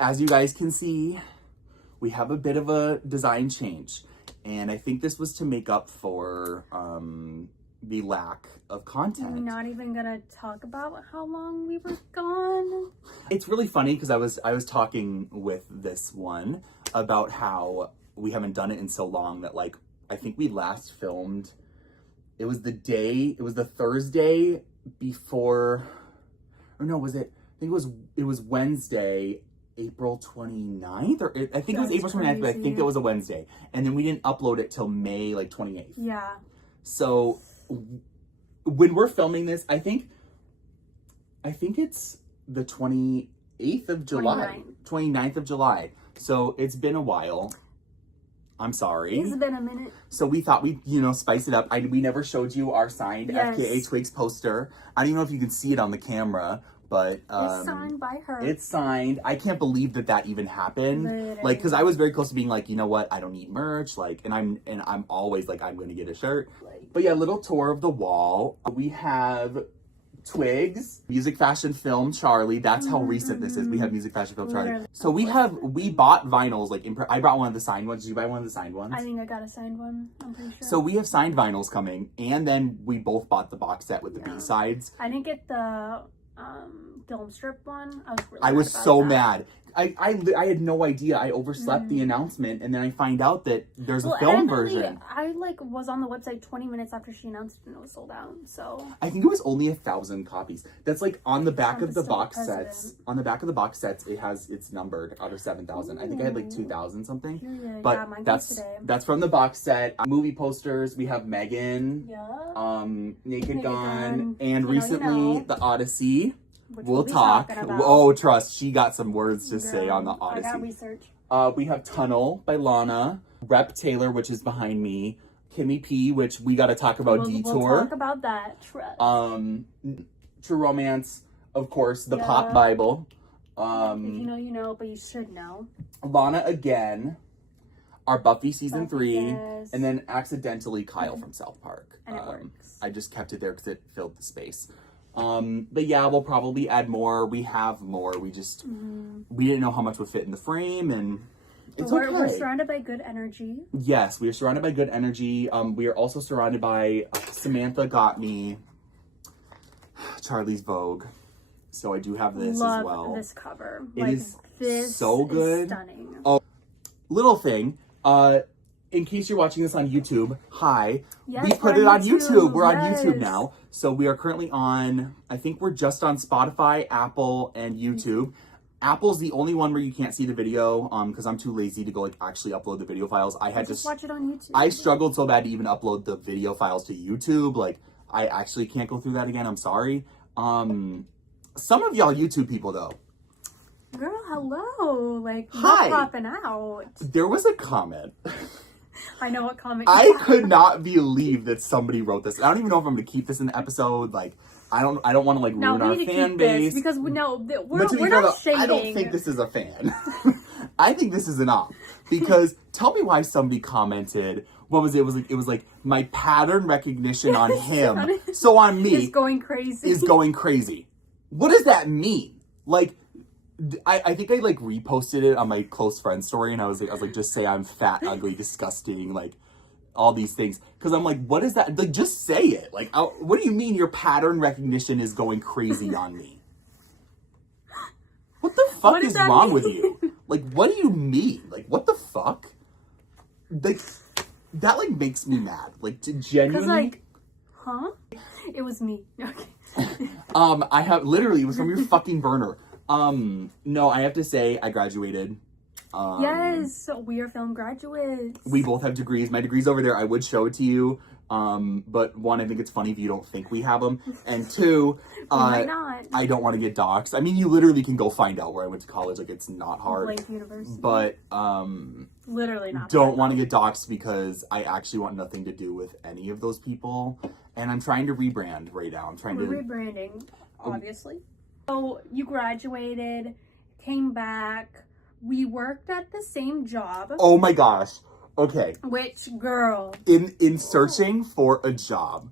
as you guys can see, we have a bit of a design change. And I think this was to make up for the lack of content. We're not even gonna talk about how long we were gone. It's really funny because I was talking with this one about how we haven't done it in so long that, like, I think we last filmed, it was the Thursday before, or no, was it, I think it was Wednesday, April 29th, or I think it was April 29th, but I think it was a Wednesday. And then we didn't upload it till May, like, 28th. Yeah. So when we're filming this, I think it's the 28th of July, 29th of July. So it's been a while. I'm sorry. It's been a minute. So we thought we'd, spice it up. We never showed you our signed FKA Twigs poster. I don't even know if you can see it on the camera, but it's signed by her. It's signed. I can't believe that even happened. Literally. Like, because I was very close to being like, you know what? I don't need merch. Like, and I'm always like, I'm gonna get a shirt. But yeah, little tour of the wall. We have Twigs, Music Fashion Film Charlie. That's how recent this is. We have Music Fashion Film Charlie. So we bought vinyls. Like, I brought one of the signed ones. Did you buy one of the signed ones? I think I got a signed one. I'm pretty sure. So we have signed vinyls coming, and then we both bought the box set with the B-sides. I didn't get the film strip one. I was so mad. I had no idea. I overslept the announcement, and then I find out that there's a film version. I was on the website 20 minutes after she announced it and it was sold out. So I think it was only 1,000 copies. That's like on the back of the box sets. On the back of the box sets, it's numbered out of 7,000. I think I had like 2,000 something. Period. But yeah, that's from the box set. Movie posters. We have Megan. Yeah. Naked Gun, and recently the Odyssey. We'll talk. Oh, trust. She got some words to say on the Odyssey. I got research. We have Tunnel by Lana. Rep Taylor, which is behind me. Kimmy P, which we got to talk about. Detour. We'll talk about that. Trust. True Romance, of course. The Pop Bible. If you know, you know, but you should know. Lana again. Our Buffy season 3, yes. And then accidentally Kyle from South Park. And it works. I just kept it there because it filled the space. But yeah, we'll probably add more. We have more. We just we didn't know how much would fit in the frame, and it's okay. We're surrounded by good energy. Yes, we are surrounded by good energy. We are also surrounded by Samantha got me Charlie's Vogue, so I do have this as well. Love this cover. It is this so good. Is stunning. Oh, little thing. In case you're watching this on YouTube, hi. Yes, we put it on YouTube. We're on yes. YouTube now. So we are currently on, I think we're just on Spotify, Apple, and YouTube. Apple's the only one where you can't see the video, because I'm too lazy to go actually upload the video files. I had just watch it on YouTube. I struggled so bad to even upload the video files to YouTube. Like, I actually can't go through that again. I'm sorry. Some of y'all YouTube people though. Girl, hello. Like, hi. You're popping out. There was a comment. I know what comment. I could not believe that somebody wrote this. I don't even know if I'm going to keep this in the episode. Like, I don't want to like ruin our fan base. Because we're not shading. I don't think this is a fan. I think this is an op. Because tell me why somebody commented. What was it? It was like my pattern recognition on him. So on me is going crazy. What does that mean? Like, I think I like reposted it on my close friend story, and I was like, just say I'm fat, ugly, disgusting, like all these things. Because I'm like, what is that? Like, just say it. Like, what do you mean your pattern recognition is going crazy on me? What the fuck is wrong with you? Like, what do you mean? Like, what the fuck? Like, that like makes me mad. Like, to genuinely. 'Cause like, huh? It was me. Okay. I have literally it was from your fucking burner. No, I have to say I graduated. Yes, we are film graduates. We both have degrees. My degree's over there. I would show it to you. But one, I think it's funny if you don't think we have them. And two, might not. I don't want to get doxxed. I mean, you literally can go find out where I went to college. Like, it's not hard. Blake University. But, literally not. Don't want to get doxxed because I actually want nothing to do with any of those people. And I'm trying to rebrand right now. We're rebranding, obviously. So you graduated, came back. We worked at the same job. Oh my gosh. Okay. Which girl? In searching for a job,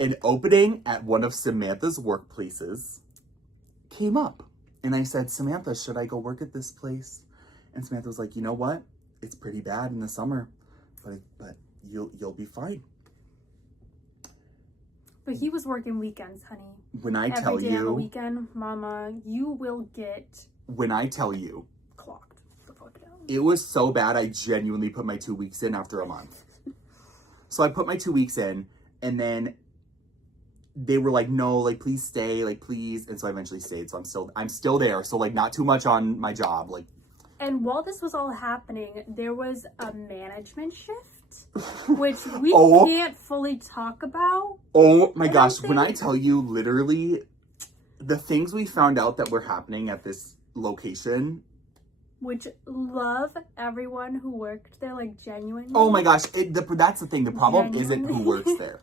an opening at one of Samantha's workplaces came up. And I said, Samantha, should I go work at this place? And Samantha was like, you know what? It's pretty bad in the summer, but you'll be fine. But he was working weekends, honey. When I tell Every day on the you, weekend, mama, you will get when I tell you, clocked the fuck down. it was so bad I genuinely put my 2 weeks in after a month. So I put my 2 weeks in, and then they were like, no, like, please stay, like, please. And so I eventually stayed. So I'm still there. So, like, not too much on my job. Like, and while this was all happening, there was a management shift, which we can't fully talk about. Oh my gosh. When I tell you, literally, the things we found out that were happening at this location. Which love everyone who worked there, like, genuinely. Oh my gosh. That's the thing. The problem isn't who works there.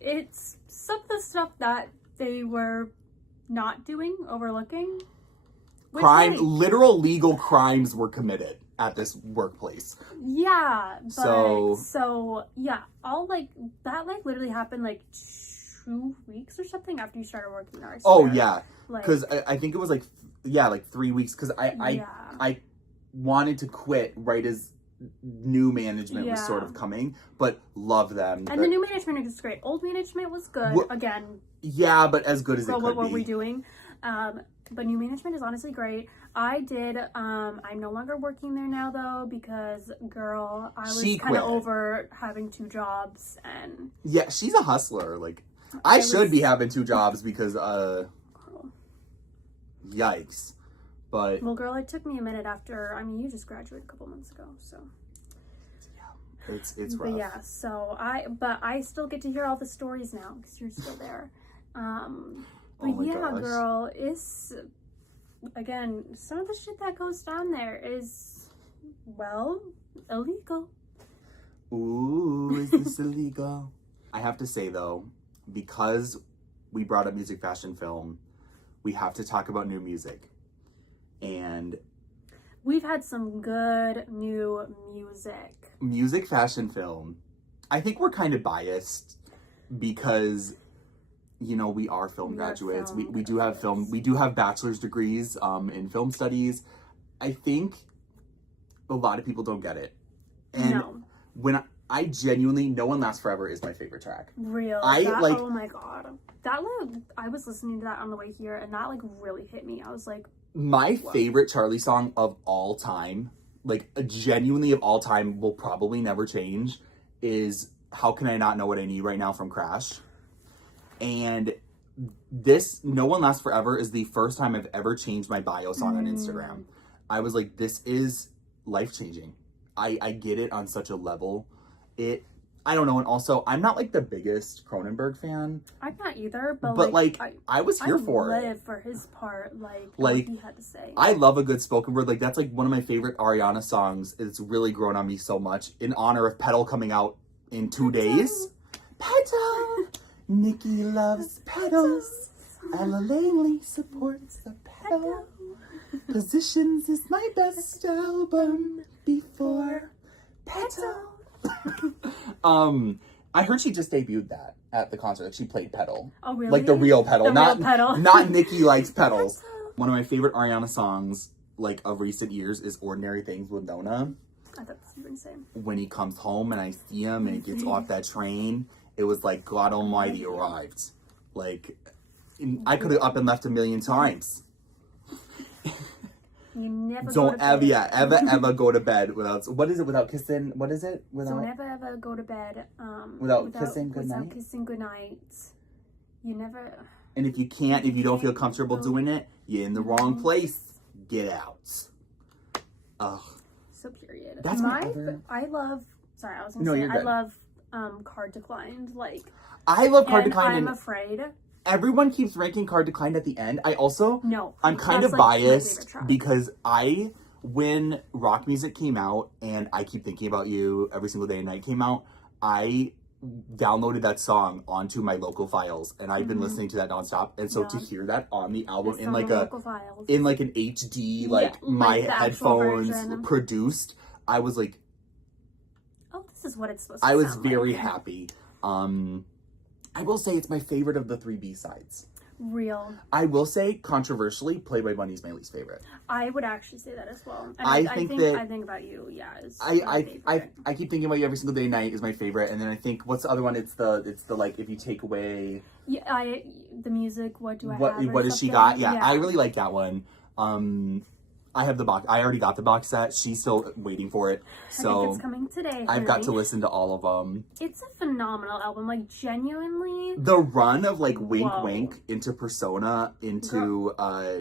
It's some of the stuff that they were not doing, overlooking. Literal legal crimes were committed at this workplace. Yeah, but so yeah, all like that literally happened like 2 weeks or something after you started working there. Oh yeah, because I think it was like 3 weeks, because I wanted to quit right as new management was sort of coming, but love them. And the new management was great. Old management was good. Again. Yeah, but as good as it could be. What were we doing? But new management is honestly great. I'm no longer working there now though, because girl, I was kind of over having 2 jobs. And yeah, she's a hustler. Like, I should be having 2 jobs because yikes. But well, girl, it took me a minute after. I mean, you just graduated a couple months ago, so yeah, it's rough. But yeah, so I still get to hear all the stories now because you're still there. But gosh. Girl, it's, again, some of the shit that goes down there is, well, illegal. Ooh, is this illegal? I have to say, though, because we brought up music, fashion, film, we have to talk about new music. And we've had some good new music. Music, fashion, film. I think we're kind of biased because, you know, we are film graduates. We do have film. We do have bachelor's degrees in film studies. I think a lot of people don't get it. And when I genuinely, No One Lasts Forever is my favorite track. Real. Oh my God. I was listening to that on the way here, and that really hit me. I was like, my favorite Charlie song of all time, like genuinely of all time, will probably never change, is How Can I Not Know What I Need Right Now from Crash. And this No One Lasts Forever is the first time I've ever changed my bio song on Instagram. I was like, this is life-changing. I get it on such a level. I don't know, and also, I'm not like the biggest Cronenberg fan. I'm not either, but I was here for it. I live for his part, what he had to say. I love a good spoken word. Like, that's like one of my favorite Ariana songs. It's really grown on me so much in honor of Petal coming out in 2 days. Petal! Nikki loves petals. Ella Langley supports the petal. Positions is my best album before Petal. I heard she just debuted that at the concert. Like, she played Petal. Oh, really? Like the real Petal, real Petal. Not Nikki likes petals. One of my favorite Ariana songs, like, of recent years is "Ordinary Things" with Nona. I thought this was insane. When he comes home and I see him and he gets off that train, it was like God Almighty arrived. Like, I could have up and left a million times. You never don't ever go to bed without, what is it, without kissing, what is it? Don't ever go to bed without kissing goodnight. Without kissing goodnight. You never. And if you don't feel comfortable doing it, you're in the wrong place. Get out. Ugh. So period. That's I love, sorry, I was gonna say, I love Card Declined. Like, I love Card Declined. I'm afraid. Everyone keeps ranking Card Declined at the end. I'm kind of like biased because when rock music came out and I Keep Thinking About You Every Single Day and Night came out, I downloaded that song onto my local files and I've been listening to that nonstop. And so to hear that on the album in like an HD, my headphones produced, I was like, oh, this is what it's supposed to I was sound very like. happy. I will say it's my favorite of the 3 B-sides. Real. I will say, controversially, Play by Bunny is my least favorite. I would actually say that as well. And I think that I think about you, yeah. I keep thinking about you every single day and night is my favorite, and then I think what's the other one? It's the like if you take away the music. What do I have? What does she got? Yeah, I really like that one. I have the box. I already got the box set. She's still waiting for it. So I think it's coming today. I've got to listen to all of them. It's a phenomenal album. Like, genuinely. The run of, like, Wink Wink into Persona, into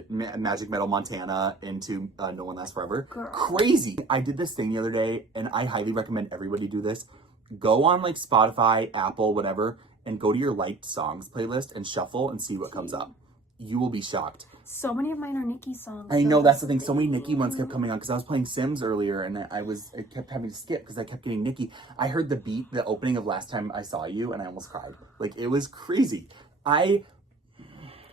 Magic Metal Montana, into No One Lasts Forever. Girl. Crazy. I did this thing the other day, and I highly recommend everybody do this. Go on, like, Spotify, Apple, whatever, and go to your liked songs playlist and shuffle and see what comes up. You will be shocked. So many of mine are Nicki songs. I know, that's the thing. So many Nicki ones kept coming on because I was playing Sims earlier and I kept having to skip because I kept getting Nicki. I heard the beat, the opening of Last Time I Saw You, and I almost cried. Like, it was crazy.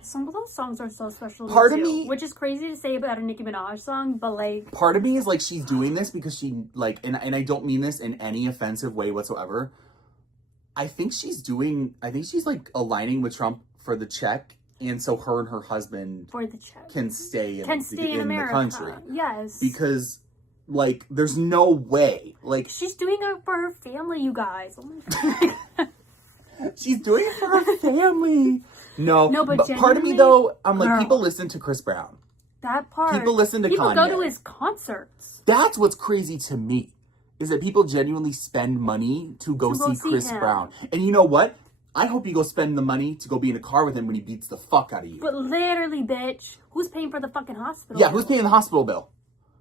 Some of those songs are so special to part of me, me, which is crazy to say about a Nicki Minaj song, but like, part of me is like, she's doing this because she like, and I don't mean this in any offensive way whatsoever. I think she's like aligning with Trump for the check. And so her and her husband for the check can stay in America. the country. Yes. Because, like, there's no way. Like, she's doing it for her family, you guys. Oh my God. She's doing it for her family. No, but part of me, though, I'm like, people listen to Chris Brown. That part. People listen to Kanye. People go to his concerts. That's what's crazy to me, is that people genuinely spend money to go see Chris Brown. And you know what? I hope you go spend the money to go be in a car with him when he beats the fuck out of you. But literally, bitch, who's paying for the fucking hospital Yeah, bill? who's paying the hospital bill?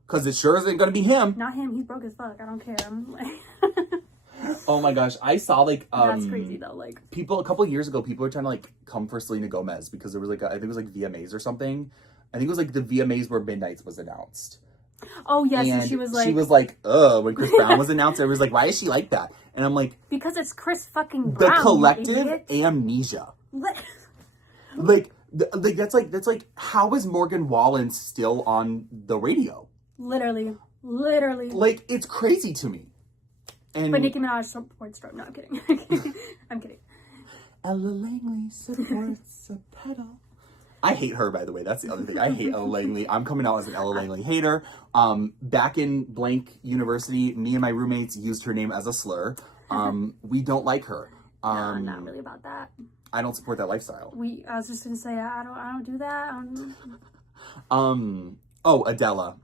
Because it sure isn't going to be him. Not him. He's broke as fuck. I don't care. I'm like... Oh my gosh. I saw, like... That's crazy, though. Like, a couple of years ago, people were trying to, like, come for Selena Gomez because there was, like, I think it was, like, VMAs or something. I think it was, like, the VMAs where Midnight's was announced. Oh, yes, and she was like, ugh, when Chris Brown was announced, everyone was like, why is she like that? And I'm like... Because it's Chris fucking Brown, the collective amnesia. Like, that's like, how is Morgan Wallen still on the radio? Literally. Like, it's crazy to me. And but Nicki Minaj supports Trump. No, I'm kidding. I'm kidding. Ella Langley supports a pedal. I hate her, by the way. That's the other thing. I hate Ella Langley. I'm coming out as an Ella Langley hater. Back in blank university, me and my roommates used her name as a slur. We don't like her. No, not really about that. I don't support that lifestyle. I was just gonna say I don't do that. Oh, Adele.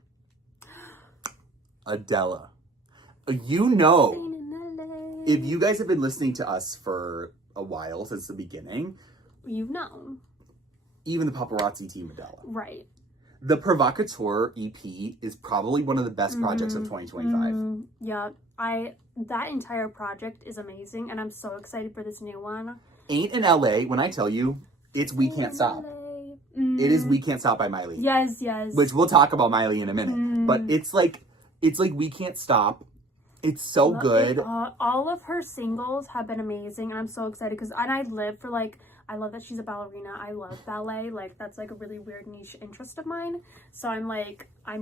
You know, if you guys have been listening to us for a while, since the beginning, you've known. Even the paparazzi team, Adele. Right. The Provocateur EP is probably one of the best projects of 2025. Yeah, that entire project is amazing, and I'm so excited for this new one. Ain't in LA, when I tell you, it's We Can't Stop. It is We Can't Stop by Miley. Yes. Which we'll talk about Miley in a minute. But it's like We Can't Stop. It's so good. All of her singles have been amazing, and I'm so excited because I live for like. I love that she's a ballerina. I love ballet. Like, that's like a really weird niche interest of mine. So I'm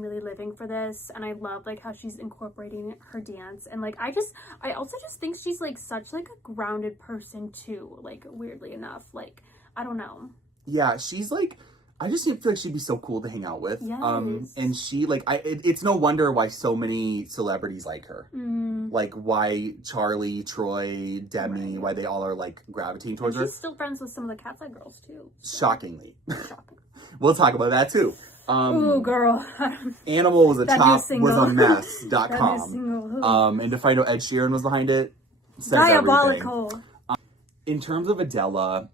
really living for this. And I love like how she's incorporating her dance. And like, I also just think she's like such like a grounded person too. Like, weirdly enough, like, I don't know. Yeah, she's like, I just feel like she'd be so cool to hang out with. Yes. And she like, it's no wonder why so many celebrities like her. Like why Charlie, Troy, Demi, why they all are like gravitating towards her. She's still friends with some of the Cat's Eye girls too. So. Shockingly. We'll talk about that too. Ooh, girl. Animal was a mess.com. And to find out Ed Sheeran was behind it, says diabolical. Everything. In terms of Adele,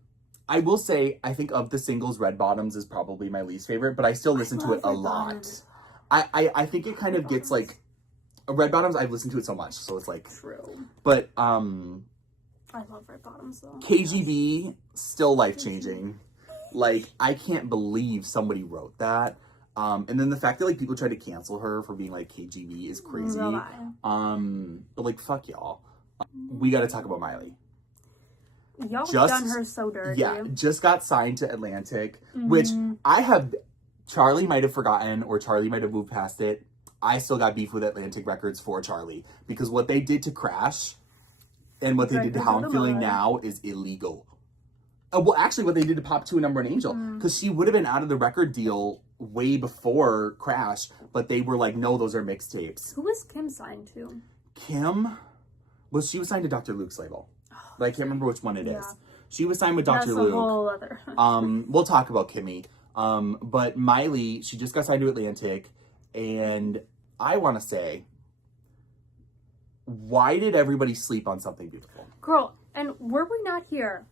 I will say, I think of the singles, Red Bottoms is probably my least favorite, but I still listen to it a lot. I think it kind of gets like, Red Bottoms, I've listened to it so much, so it's like... True. But, I love Red Bottoms, though. KGB, still life-changing. Like, I can't believe somebody wrote that. And then the fact that, like, people try to cancel her for being, like, KGB is crazy. But, like, fuck y'all. We gotta talk about Miley. Y'all have done her so dirty. Yeah, just got signed to Atlantic, which Charlie might have forgotten, or Charlie might have moved past it. I still got beef with Atlantic Records for Charlie, because what they did to Crash and what they did to How I'm Feeling Now is illegal. Well, actually, what they did to Pop 2 and Number One Angel, because she would have been out of the record deal way before Crash, but they were like, no, those are mixtapes. Who was Kim signed to? Kim, well, she was signed to Dr. Luke's label, but I can't remember which one it is. She was signed with Dr. That's Luke. A whole other. We'll talk about Kimmy. But Miley, she just got signed to Atlantic, and I want to say, why did everybody sleep on Something Beautiful? Girl, and were we not here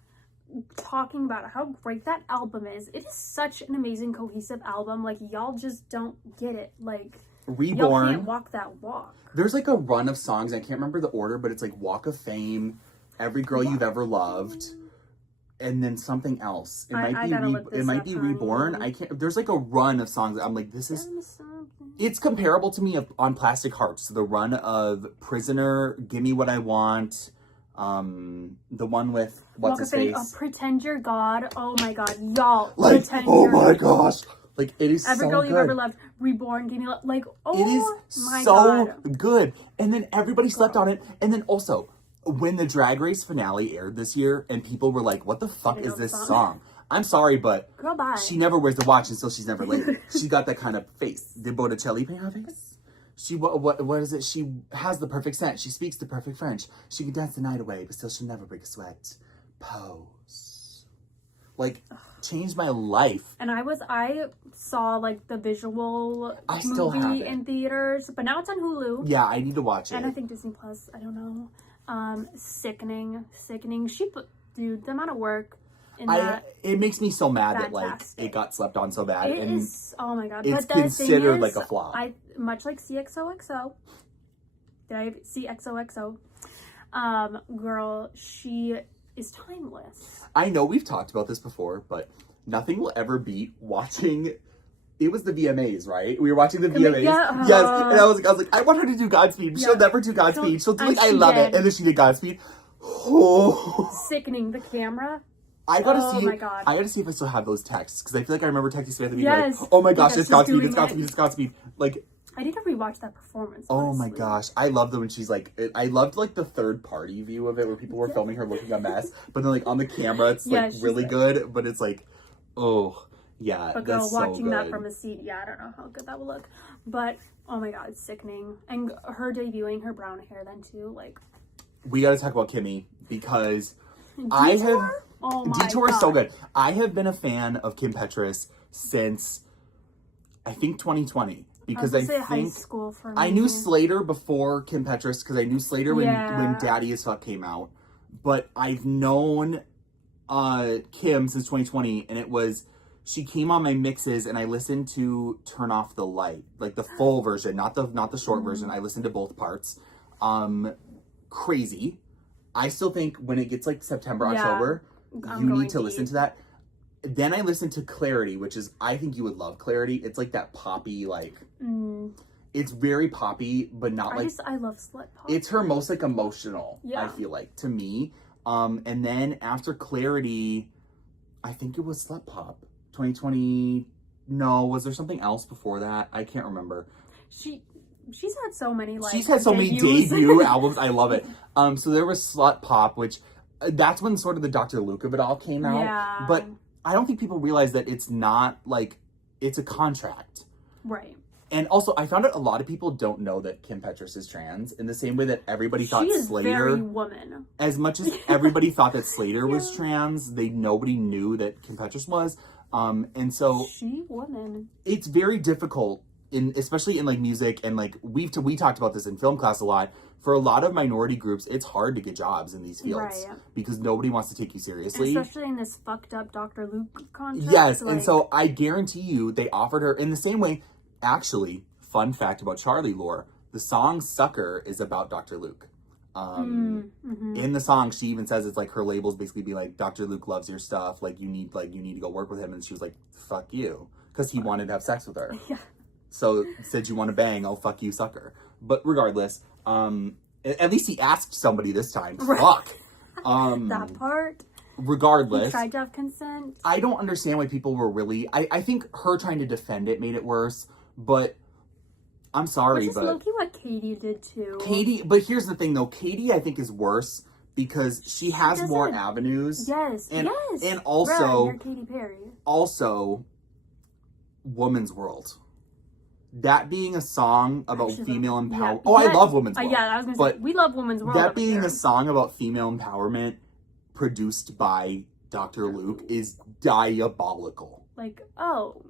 talking about how great that album is? It is such an amazing, cohesive album. Like, y'all just don't get it. Like, Reborn. Y'all can't walk that walk. There's like a run of songs, I can't remember the order, but it's like Walk of Fame, Every Girl You've Ever Loved, and then something else. It might be Reborn. I can't. There's like a run of songs. I'm like, this is. It's comparable to me on Plastic Hearts. The run of Prisoner, Gimme What I Want, the one with what's his face. Pretend You're God. Oh my God, y'all. Like, oh my gosh. Like, it is Every so Girl good. You've Ever Loved, Reborn, Give Me like, oh it is my so God. good. And then everybody slept on it. And then also, when the Drag Race finale aired this year, and people were like, what the fuck is this song? I'm sorry, but Girl, bye. She never wears the watch until she's never late. She got that kind of face. Did Botticelli paint her face? She, what is it? She has the perfect scent. She speaks the perfect French. She can dance the night away, but still she'll never break a sweat. Pose. Like, changed my life. And I saw like the visual movie in theaters, but now it's on Hulu. Yeah, I need to watch it. And I think Disney Plus, I don't know. Sickening. Dude, the amount of work in that. It makes me so mad fantastic. that like it got slept on so bad. It is, oh my God. It's but the considered thing is, like a flop. Much like CXOXO. Did I see XOXO? Girl, she is timeless. I know we've talked about this before, but nothing will ever beat watching. It was the VMAs, right? We were watching the VMAs. Yeah, yes, and I was like, I want her to do Godspeed. She'll never do Godspeed. She'll do like, I love it. And then she did Godspeed. Oh. Sickening. The camera. I gotta see. My God. I gotta see if I still have those texts, because I feel like I remember texting Samantha being yes. like, "Oh my gosh, it's Godspeed, it's Godspeed, it's Godspeed." Like, I need to rewatch that performance. Oh honestly. my gosh, I loved it when she's like, I loved like the third party view of it where people were filming her looking a mess, but then like on the camera it's like really good, but it's like, oh yeah, but girl, that's watching so that good. From a seat, yeah, I don't know how good that will look, but oh my God, it's sickening. And her debuting her brown hair then too, like. We got to talk about Kimmy, because Detour? Oh my Detour God. is so good. I have been a fan of Kim Petras since I think 2020, because I think high school for me. I knew Slater before Kim Petras, because I knew Slater when Daddy as Fuck came out, but I've known Kim since 2020, and she came on my mixes, and I listened to Turn Off the Light, like the full version, not the short version. I listened to both parts. Crazy. I still think when it gets like September, October, you need to listen to that. Then I listened to Clarity, which is, I think you would love Clarity. It's like that poppy, like, it's very poppy, but not I love slut pop. It's her most like emotional, I feel like, to me. And then after Clarity, I think it was Slut Pop. 2020, no, was there something else before that? I can't remember. She's had so many, like, she's had so many debut albums. I love it. So there was Slut Pop, which that's when sort of the Dr. Luke of it all came out. Yeah. But I don't think people realize that it's not like, it's a contract. Right. And also, I found out a lot of people don't know that Kim Petras is trans, in the same way that everybody thought she is Slater. Very woman. As much as everybody thought that Slater was trans, nobody knew that Kim Petras was. And so she woman. It's very difficult, especially in like music, and like we talked about this in film class a lot. For a lot of minority groups, it's hard to get jobs in these fields, because nobody wants to take you seriously. And especially in this fucked up Dr. Luke contract. Yes, and so I guarantee you, they offered her in the same way. Actually, fun fact about Charlie lore: the song "Sucker" is about Dr. Luke. In the song, she even says it's like her labels basically be like, Dr. Luke loves your stuff, like you need to go work with him, and she was like, fuck you, because he wanted to have sex with her. So said, you want to bang, oh fuck you, sucker. But regardless, at least he asked somebody this time. Fuck. That part. Regardless, he tried to have consent. I don't understand why people were really. I think her trying to defend it made it worse. But I'm sorry, Which is low-key what Katie did too. But here's the thing though, Katie I think is worse because she has more avenues. Yes, and right, also you're Katy Perry. Also, Woman's World. That being a song about female empowerment. Yeah. I love Woman's World. Yeah, I was going to say, we love Woman's World. That being a song about female empowerment produced by Dr. Luke is diabolical. Like, oh,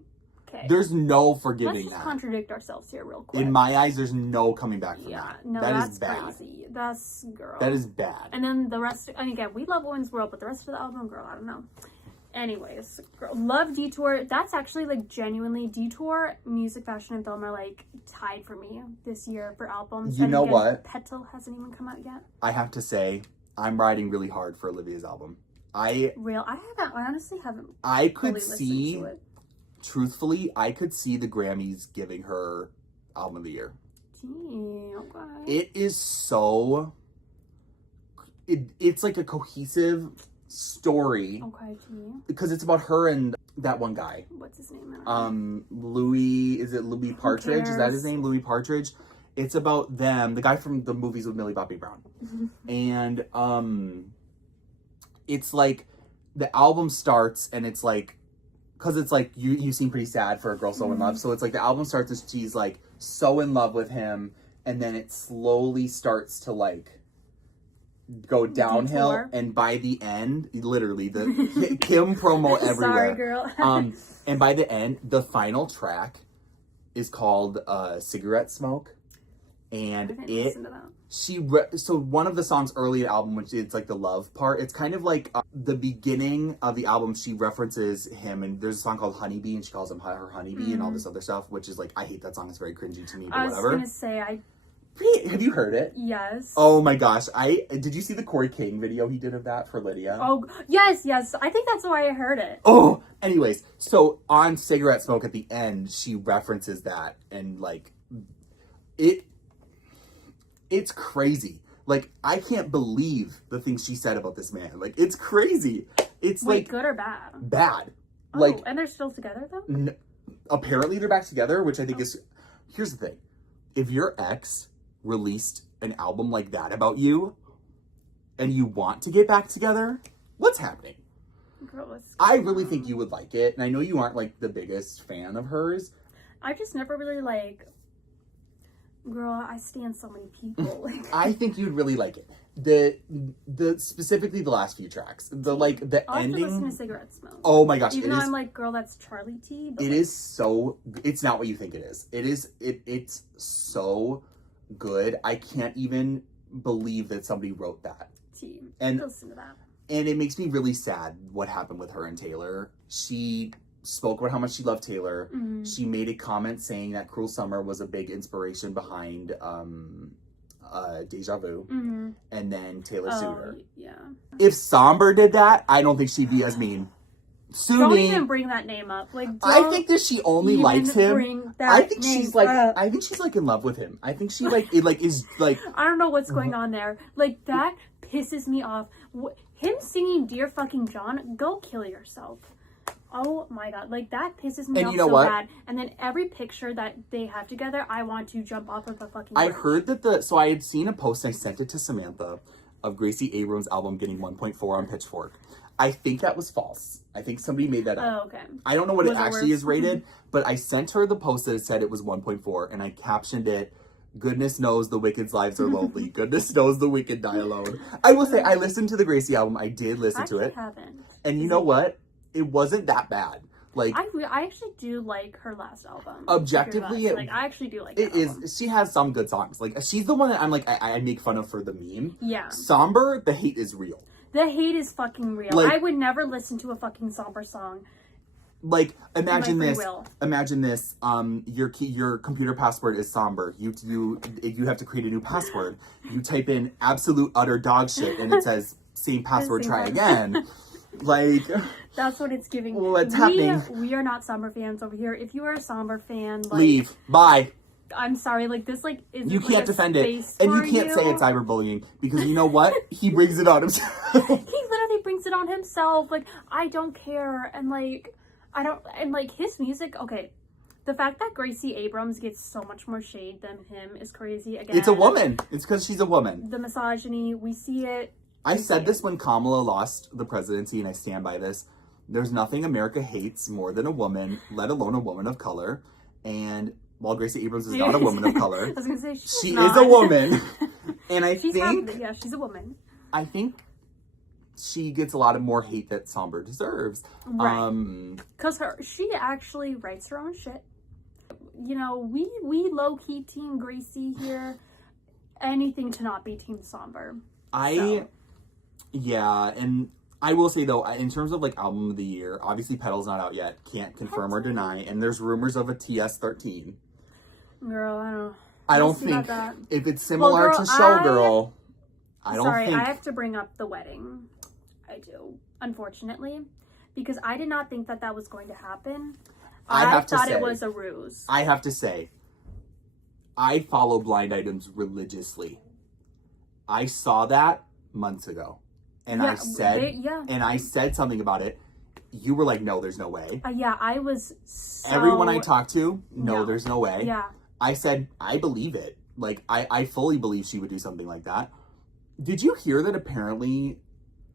okay. There's no forgiving that. Let's just contradict ourselves here real quick. In my eyes, there's no coming back from that. No, that's bad. Crazy. That's, girl. That is bad. And then the rest, and again, we love Woman's World, but the rest of the album, girl, I don't know. Anyways, girl, love Detour. That's actually, like, genuinely, Detour, music, fashion, and film are, like, tied for me this year for albums. You know what? Petal hasn't even come out yet. I have to say, I'm riding really hard for Olivia's album. I honestly haven't. I could see, truthfully, I could see the Grammys giving her album of the year. Gee, okay. It is so, it's like a cohesive story. Okay, gee. Because it's about her and that one guy. What's his name? Louis Partridge? Is that his name? Louis Partridge. It's about them, the guy from the movies with Millie Bobby Brown. And it's like the album starts and it's like, because it's like you seem pretty sad for a girl so in love. So it's like the album starts and she's like so in love with him, and then it slowly starts to like go downhill. Detour. And by the end, literally the Kim promo everywhere. Sorry, girl. And by the end, the final track is called Cigarette Smoke. And so one of the songs early in the album, which it's like the love part, it's kind of like the beginning of the album, she references him, and there's a song called Honeybee, and she calls him her honeybee and all this other stuff, which is like, I hate that song, it's very cringy to me, but whatever. I was gonna say, have you heard it? Yes. Oh my gosh, did you see the Corey King video he did of that for Lydia? Oh, yes, I think that's why I heard it. Oh, anyways, so on Cigarette Smoke at the end, she references that, and like, it's crazy. Like, I can't believe the things she said about this man. Like, it's crazy. It's Wait, like good or bad? Bad. Oh, like, and they're still together though? Apparently they're back together, which I think is. Here's the thing: if your ex released an album like that about you, and you want to get back together, what's happening? Girl, I really think you would like it, and I know you aren't like the biggest fan of hers. I just never really like. Girl, I stand so many people. I think you'd really like it. The specifically the last few tracks. The ending. Have to listen to Cigarette Smoke. Oh my gosh. Even though I'm like, girl, that's Charlie T. But is so. It's not what you think it is. It's so good. I can't even believe that somebody wrote that. And listen to that. And it makes me really sad what happened with her and Taylor. She spoke about how much she loved Taylor. She made a comment saying that Cruel Summer was a big inspiration behind Deja Vu. And then Taylor sued her. Yeah. If Somber did that, I don't think she'd be as mean. Don't even bring that name up. Like, I think that she only likes him. I think she's like in love with him. I think she is like. I don't know what's going on there. Like, that pisses me off. Him singing "Dear Fucking John," go kill yourself. Oh my god, like that pisses me off so bad. And then every picture that they have together, I want to jump off of a fucking bridge. I heard that so I had seen a post, I sent it to Samantha, of Gracie Abrams' album getting 1.4 on Pitchfork. I think that was false. I think somebody made that up. Oh, okay. I don't know what it actually is rated, but I sent her the post that said it was 1.4, and I captioned it, "Goodness knows the wicked's lives are lonely. Goodness knows the wicked die alone." I will say, I listened to the Gracie album. I did listen to it. I haven't. And you know what? It wasn't that bad. Like, I actually do like her last album. Objectively, I actually do like it. She has some good songs. Like, she's the one that I'm like, I make fun of for the meme. Yeah. Somber, the hate is real. The hate is fucking real. Like, I would never listen to a fucking somber song. Like, imagine this. Imagine this. Your computer password is somber. You have to create a new password. You type in absolute utter dog shit, and it says same password. Try again. Like, that's what it's giving. What's happening? We are not somber fans over here. If you are a somber fan, like, leave. Bye. I'm sorry. Like, this, like, is you can't defend it, and you can't say it's cyberbullying because you know what? He brings it on himself. He literally brings it on himself. Like, I don't care, and like, I don't, and like his music. Okay, the fact that Gracie Abrams gets so much more shade than him is crazy. Again, it's a woman. It's because she's a woman. The misogyny, we see it. I said this when Kamala lost the presidency, and I stand by this. There's nothing America hates more than a woman, let alone a woman of color. And while Gracie Abrams is not a woman of color, I was gonna say she is a woman. And I she's think... yeah, she's a woman. I think she gets a lot of more hate that Somber deserves. Right. Because she actually writes her own shit. You know, we low-key Team Gracie here. Anything to not be Team Somber. Yeah, and I will say, though, in terms of, like, album of the year, obviously Petal's not out yet. Can't confirm or deny. And there's rumors of a TS13. Girl, I don't think if it's similar to Showgirl, I don't think... I have to bring up the wedding. I do, unfortunately. Because I did not think that was going to happen. I thought it was a ruse. I have to say, I follow blind items religiously. I saw that months ago. And I said something about it. You were like, no, there's no way. Yeah, I was so... Everyone I talked to, no, there's no way. Yeah. I said, I believe it. Like, I fully believe she would do something like that. Did you hear that apparently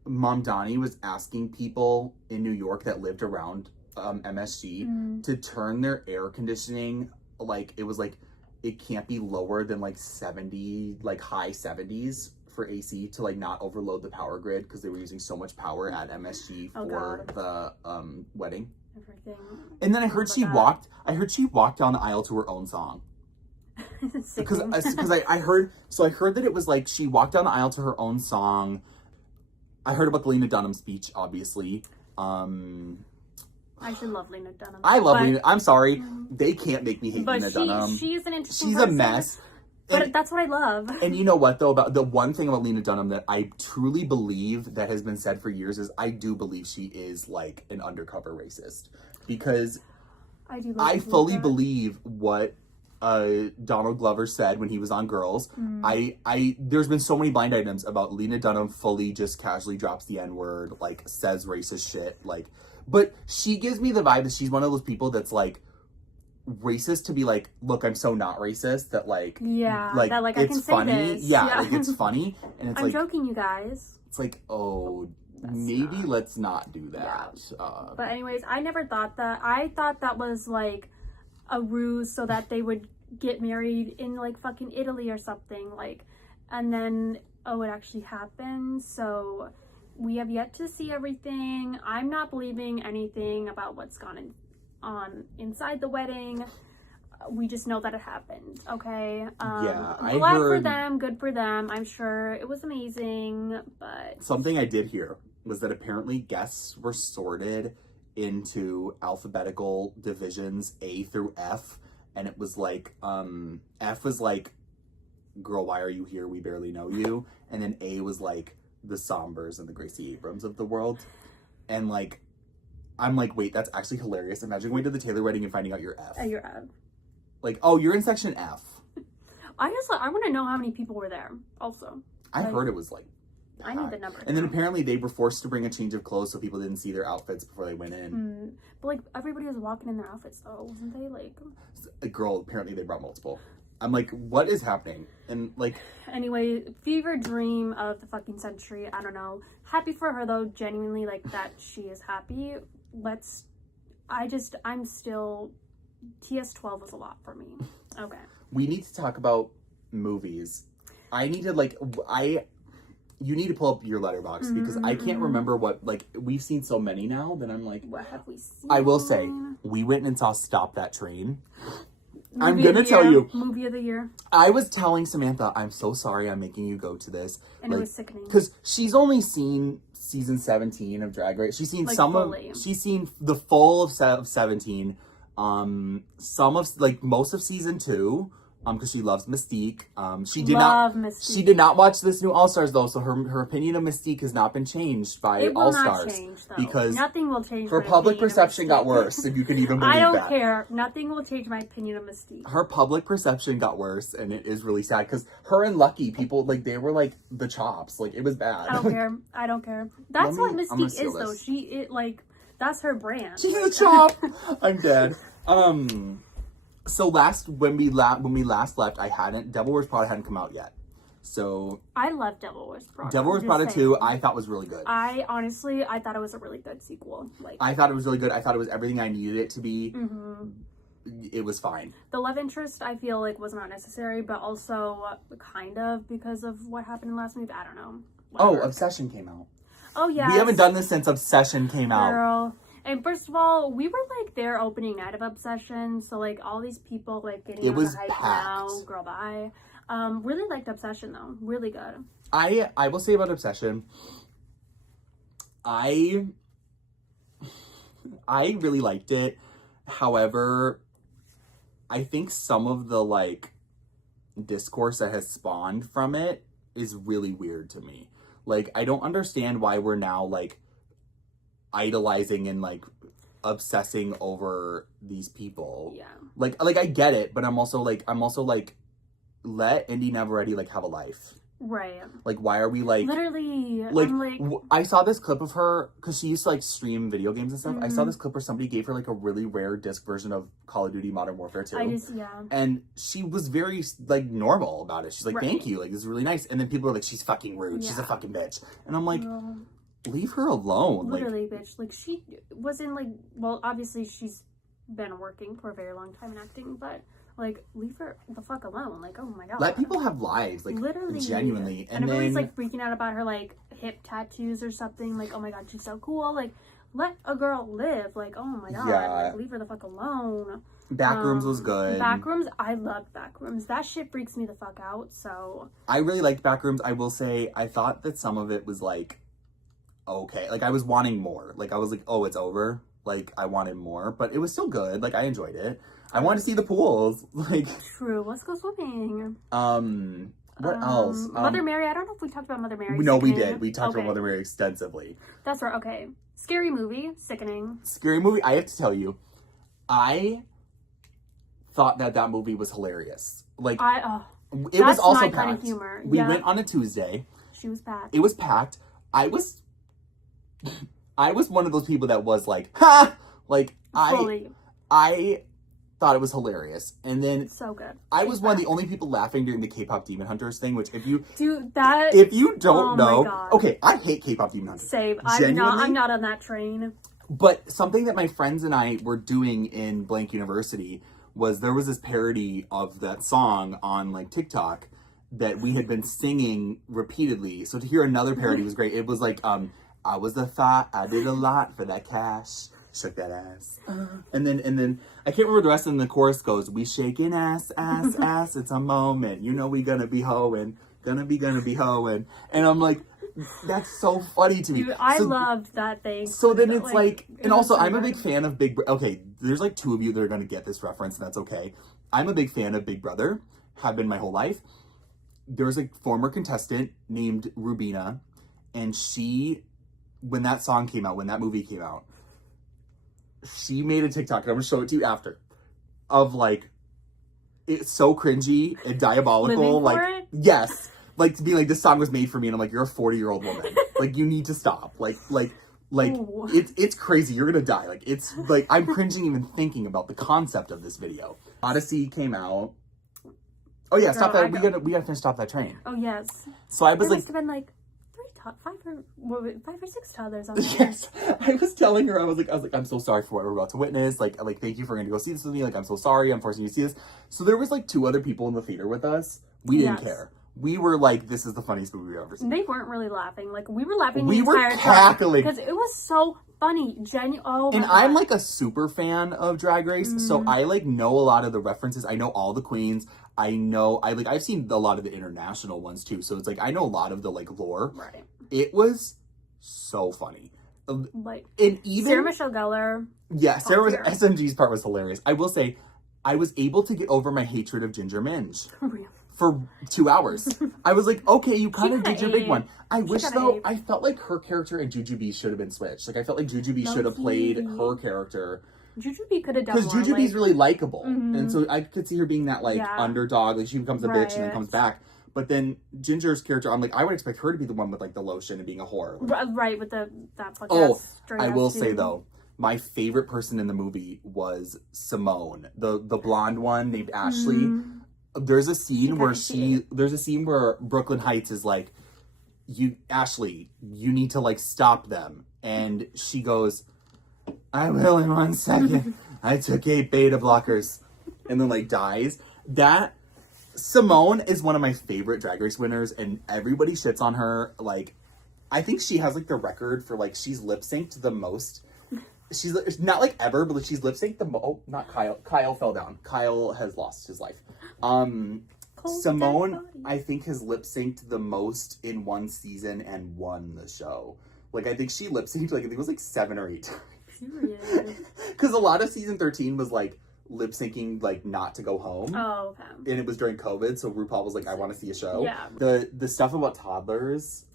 Mom Donnie was asking people in New York that lived around MSG to turn their air conditioning, like, it was like, it can't be lower than like 70, like high 70s for AC to like not overload the power grid because they were using so much power at MSG for the wedding. Everything. And then I heard she walked down the aisle to her own song. because I heard that it was like she walked down the aisle to her own song. I heard about the Lena Dunham speech, obviously. I should love Lena Dunham. I love Lena. I'm sorry. They can't make me hate Lena Dunham. She is an interesting She's person, a mess. But that's what I love. And you know what, though? About the one thing about Lena Dunham that I truly believe that has been said for years is I do believe she is, like, an undercover racist. Because I fully believe what Donald Glover said when he was on Girls. There's been so many blind items about Lena Dunham fully just casually drops the N-word, like, says racist shit, like... But she gives me the vibe that she's one of those people that's, like, racist to be like, look, I'm so not racist that, like... Yeah, like, that, like, it's I can funny. say this. Yeah, like, it's funny. And it's I'm joking, you guys. It's like, oh, maybe let's not do that. Yeah. But anyways, I never thought that. I thought that was, like, a ruse so that they would get married in, like, fucking Italy or something. Like, and then, it actually happened. So... We have yet to see everything. I'm not believing anything about what's gone on inside the wedding. We just know that it happened, okay? Glad for them, good for them. I'm sure it was amazing, but... Something I did hear was that apparently guests were sorted into alphabetical divisions A through F, and it was like, F was like, girl, why are you here? We barely know you. And then A was like, the Sombers and the Gracie Abrams of the world. And like, I'm like, wait, that's actually hilarious. Imagine going to the Taylor wedding and finding out you're F. You're F. Like, oh, you're in section F. I want to know how many people were there also. I heard it was like I need the number. And then apparently they were forced to bring a change of clothes so people didn't see their outfits before they went in. But like, everybody was walking in their outfits though, wasn't they? Like, a girl, apparently they brought multiple. I'm like, what is happening? And like... Anyway, fever dream of the fucking century. I don't know. Happy for her though, genuinely, like, that she is happy. I'm still... TS12 was a lot for me. Okay. We need to talk about movies. I need to, like, you need to pull up your letterbox because I can't remember what, like, we've seen so many now that I'm like... What have we seen? I will say, we went and saw Stop That Train. I'm going to tell you. Movie of the year. I was telling Samantha, I'm so sorry I'm making you go to this. And it was sickening. Because she's only seen season 17 of Drag Race. She's seen she's seen the full of 17. Some of, like, most of season 2. Because she loves Mystique. She did not watch this new All Stars though, so her opinion of Mystique has not been changed by All Stars. It will not change though. Because nothing will change. Her public perception got worse, if you can even believe that. I don't care. Nothing will change my opinion of Mystique. Her public perception got worse, and it is really sad because her and Lucky, people like they were like the chops. Like it was bad. I don't care. I don't care. That's what Mystique is though. That's her brand. She's a chop. I'm dead. So when we last left, Devil Wears Prada hadn't come out yet. So I love Devil Wears Prada. Devil Wears Prada 2, I thought was really good. I thought it was a really good sequel. Like, I thought it was really good. I thought it was everything I needed it to be. It was fine. The love interest, I feel like, was not necessary, but also kind of because of what happened in the last movie. I don't know. Whatever. Oh, Obsession came out. Oh, yeah. We haven't done this since Obsession came out. Girl. And first of all, we were like there opening night of Obsession, so like all these people like getting on the hype now. Girl, bye. Really liked Obsession though. Really good. I will say about Obsession, I really liked it. However, I think some of the like discourse that has spawned from it is really weird to me. Like, I don't understand why we're now like idolizing and like obsessing over these people. Yeah. Like I get it, but I'm also like let Indy Navarrete like have a life. Right. Like, why are we like literally like, I'm like I saw this clip of her because she used to like stream video games and stuff. I saw this clip where somebody gave her like a really rare disc version of Call of Duty Modern Warfare 2. And she was very like normal about it. She's like, thank you, like this is really nice. And then people are like, she's fucking rude, she's a fucking bitch. And I'm like, leave her alone. Literally, like, bitch. Like, she wasn't like, well, obviously she's been working for a very long time in acting, but like, leave her the fuck alone. Like, oh my god. Let people have lives, like, literally, genuinely. And everybody's like freaking out about her like hip tattoos or something. Like, oh my god, she's so cool. Like, let a girl live. Like, oh my god, like, leave her the fuck alone. Backrooms was good. Backrooms, I loved Backrooms. That shit freaks me the fuck out. So I really liked Backrooms. I will say, I thought that some of it was like okay. Like, I was wanting more. Like, I was like, oh, it's over. Like, I wanted more, but it was still good. Like, I enjoyed it. I wanted to see the pools. Like, true. Let's go swimming. What else? Mother Mary. I don't know if we talked about Mother Mary. No, we did. We talked about Mother Mary extensively. That's right. Okay. Scary movie. Sickening. Scary movie. I have to tell you, I thought that movie was hilarious. Like, it was also packed. Kind of humor. We went on a Tuesday. She was packed. It was packed. I was one of those people that was like, ha! Like, I thought it was hilarious. And then it's so good. I was one of the only people laughing during the K-pop Demon Hunters thing, which if you don't know, okay, I hate K-pop Demon Hunters. Same. I'm not on that train. But something that my friends and I were doing in Blank University was there was this parody of that song on like TikTok that we had been singing repeatedly. So to hear another parody was great. It was like, I was the thought, I did a lot for that cash, shook that ass. And then I can't remember the rest, and the chorus goes, we shaking ass, ass, ass, it's a moment. You know we gonna be hoeing, gonna be hoeing. And I'm like, that's so funny to me. Dude, I loved that thing. So then it's like, and also I'm a big fan of okay, there's like two of you that are gonna get this reference, and that's okay. I'm a big fan of Big Brother, have been my whole life. There's a former contestant named Rubina, and she, when that song came out, when that movie came out, she made a TikTok, and I'm gonna show it to you after, of like, it's so cringy and diabolical. Like, yes, like to be like, this song was made for me, and I'm like, you're a 40-year-old woman. Like, you need to stop. Like it's crazy. You're gonna die. Like, it's like, I'm cringing even thinking about the concept of this video. Odyssey came out. Oh yeah, stop that. We gotta finish Stop That Train. Oh yes. So I was there must have been like 5 or 6 toddlers on there. Yes. I was telling her, I was like, I'm so sorry for what we're about to witness. Like thank you for going to go see this with me. Like, I'm so sorry. I'm forcing you to see this. So there was like 2 other people in the theater with us. We didn't care. We were like, this is the funniest movie we've ever seen. They weren't really laughing. Like, we were laughing the entire time. We were cackling. Because it was so funny. Oh my God. I'm like a super fan of Drag Race. So I like know a lot of the references. I know all the queens. I've seen a lot of the international ones too. So it's like, I know a lot of the like lore. Right. It was so funny. Like, and even Sarah Michelle Gellar. Yeah, SMG's part was hilarious. I will say, I was able to get over my hatred of Ginger Minge for 2 hours. I was like, okay, you kind of did your big one. I wish though, I felt like her character and Jujubee should have been switched. Like, I felt like Jujubee should have played her character. Jujubee could have done more. Because Jujubee's really likable. And so I could see her being that like underdog. Like, she becomes a bitch and then comes back. But then Ginger's character, I'm like, I would expect her to be the one with like the lotion and being a whore. Right, with that fucking I will say though, my favorite person in the movie was Simone, the blonde one named Ashley. there's a scene where see there's a scene where Brooklyn Heights is like, Ashley, you need to like stop them. And she goes, I will in 1 second. I took 8 beta blockers. And then like dies. That Simone is one of my favorite Drag Race winners, and everybody shits on her. Like, I think she has like the record for like, she's lip synced the most. She's not like ever, but she's lip synced the most. Oh, not Kyle. Kyle fell down. Kyle has lost his life. Simone, I think, has lip synced the most in one season and won the show. Like, I think she lip synced, like, I think it was like 7 or 8 times. Period. Because a lot of season 13 was like lip syncing, like, not to go home. Oh, okay. And it was during COVID, so RuPaul was like, I want to see a show. Yeah. The stuff about toddlers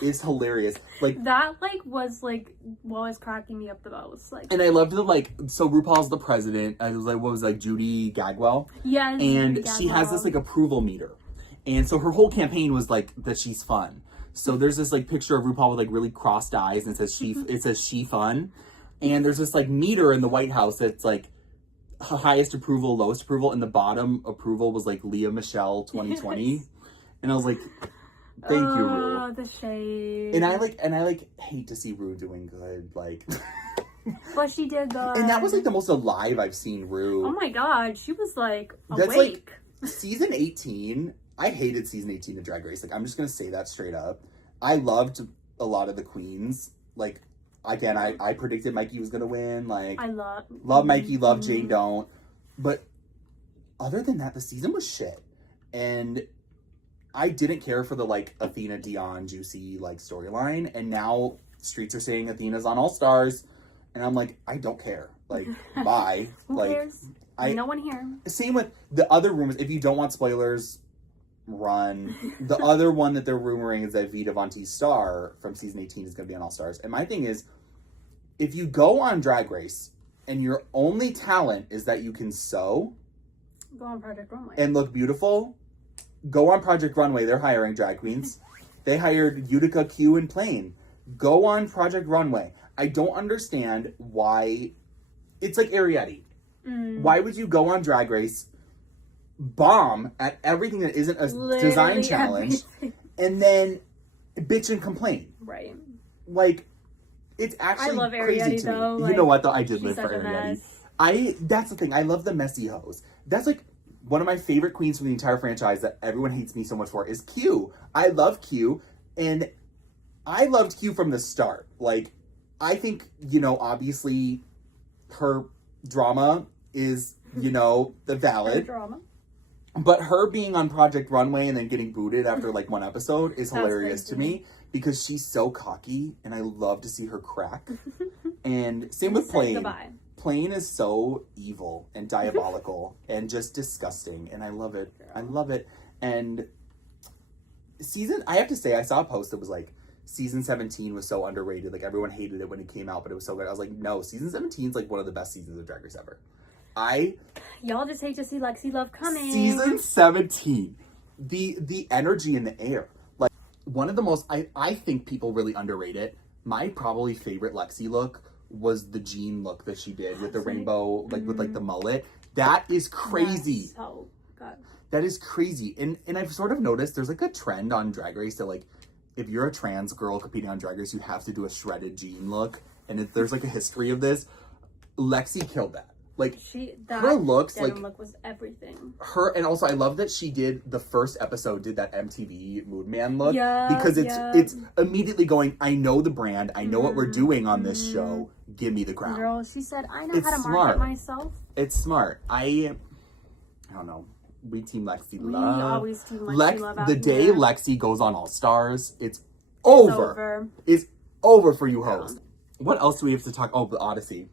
is hilarious. Like, that was what was cracking me up the most. Like, and I loved the like, so RuPaul's the president. I was like, what was it, like Judy Gagwell? Yeah. And she has this like approval meter. And so her whole campaign was like that she's fun. So there's this like picture of RuPaul with like really crossed eyes and it says she fun. And there's this like meter in the White House that's like highest approval, lowest approval, and the bottom approval was like Leah Michelle 2020. Yes. And I was like, thank you, Ru. Oh, the shade. And I hate to see Ru doing good. Like, but she did good. And that was like the most alive I've seen Ru. Oh my god, she was like awake. That's like season 18. I hated season 18 of Drag Race. Like, I'm just gonna say that straight up. I loved a lot of the queens. Like, again, I predicted Mikey was gonna win. Like, I love Mikey, love Jane don't. But other than that, the season was shit. And I didn't care for the like Athena Dion Juicy like storyline, and now streets are saying Athena's on All Stars, and I'm like, I don't care. Like, bye. Who like, cares? No one here. Same with the other rumors. If you don't want spoilers, run. The other one that they're rumoring is that Vita Von Teese Star from season 18 is going to be on All Stars. And my thing is, if you go on Drag Race and your only talent is that you can sew, go on Project Runway and look beautiful. Go on Project Runway. They're hiring drag queens. They hired Utica, Q, and Plain. Go on Project Runway. I don't understand why. It's like Arietti. Why would you go on Drag Race, bomb at everything that isn't a design challenge, and then bitch and complain? Right. Like, it's actually I love crazy Arietti, to me. though. You like, know what, though? I did live for Arietti. That's the thing. I love the messy hoes. That's like one of my favorite queens from the entire franchise that everyone hates me so much for is Q. I love Q, and I loved Q from the start. Like, I think, obviously her drama is, the valid. Drama. But her being on Project Runway and then getting booted after like one episode is hilarious to me because she's so cocky and I love to see her crack. And same with Plain. Goodbye. Plain is so evil and diabolical and just disgusting, and I love it. I love it. And I have to say, I saw a post that was like, season 17 was so underrated. Like, everyone hated it when it came out, but it was so good. I was like, no, season 17 is like one of the best seasons of Drag Race ever. Y'all just hate to see Lexi Love coming. Season 17, the energy in the air. Like, one of the most, I think people really underrate it. My probably favorite Lexi look was the jean look that she did with the rainbow, like with like the mullet. That is crazy. So good. That is crazy. And I've sort of noticed there's like a trend on Drag Race that like, if you're a trans girl competing on Drag Race, you have to do a shredded jean look. And there's like a history of this. Lexi killed that. Like, her looks, like, look was everything. And also I love that she did, the first episode, did that MTV Mood Man look. Yeah, because it's immediately going, I know the brand, I know what we're doing on this show, give me the crown. Girl, she said, I know how to market myself. It's smart. I don't know. We team Lexi love. We always team Lexi love. The day Lexi goes on All Stars, it's over. It's over for you hoes. What else do we have to talk? Oh, the Odyssey.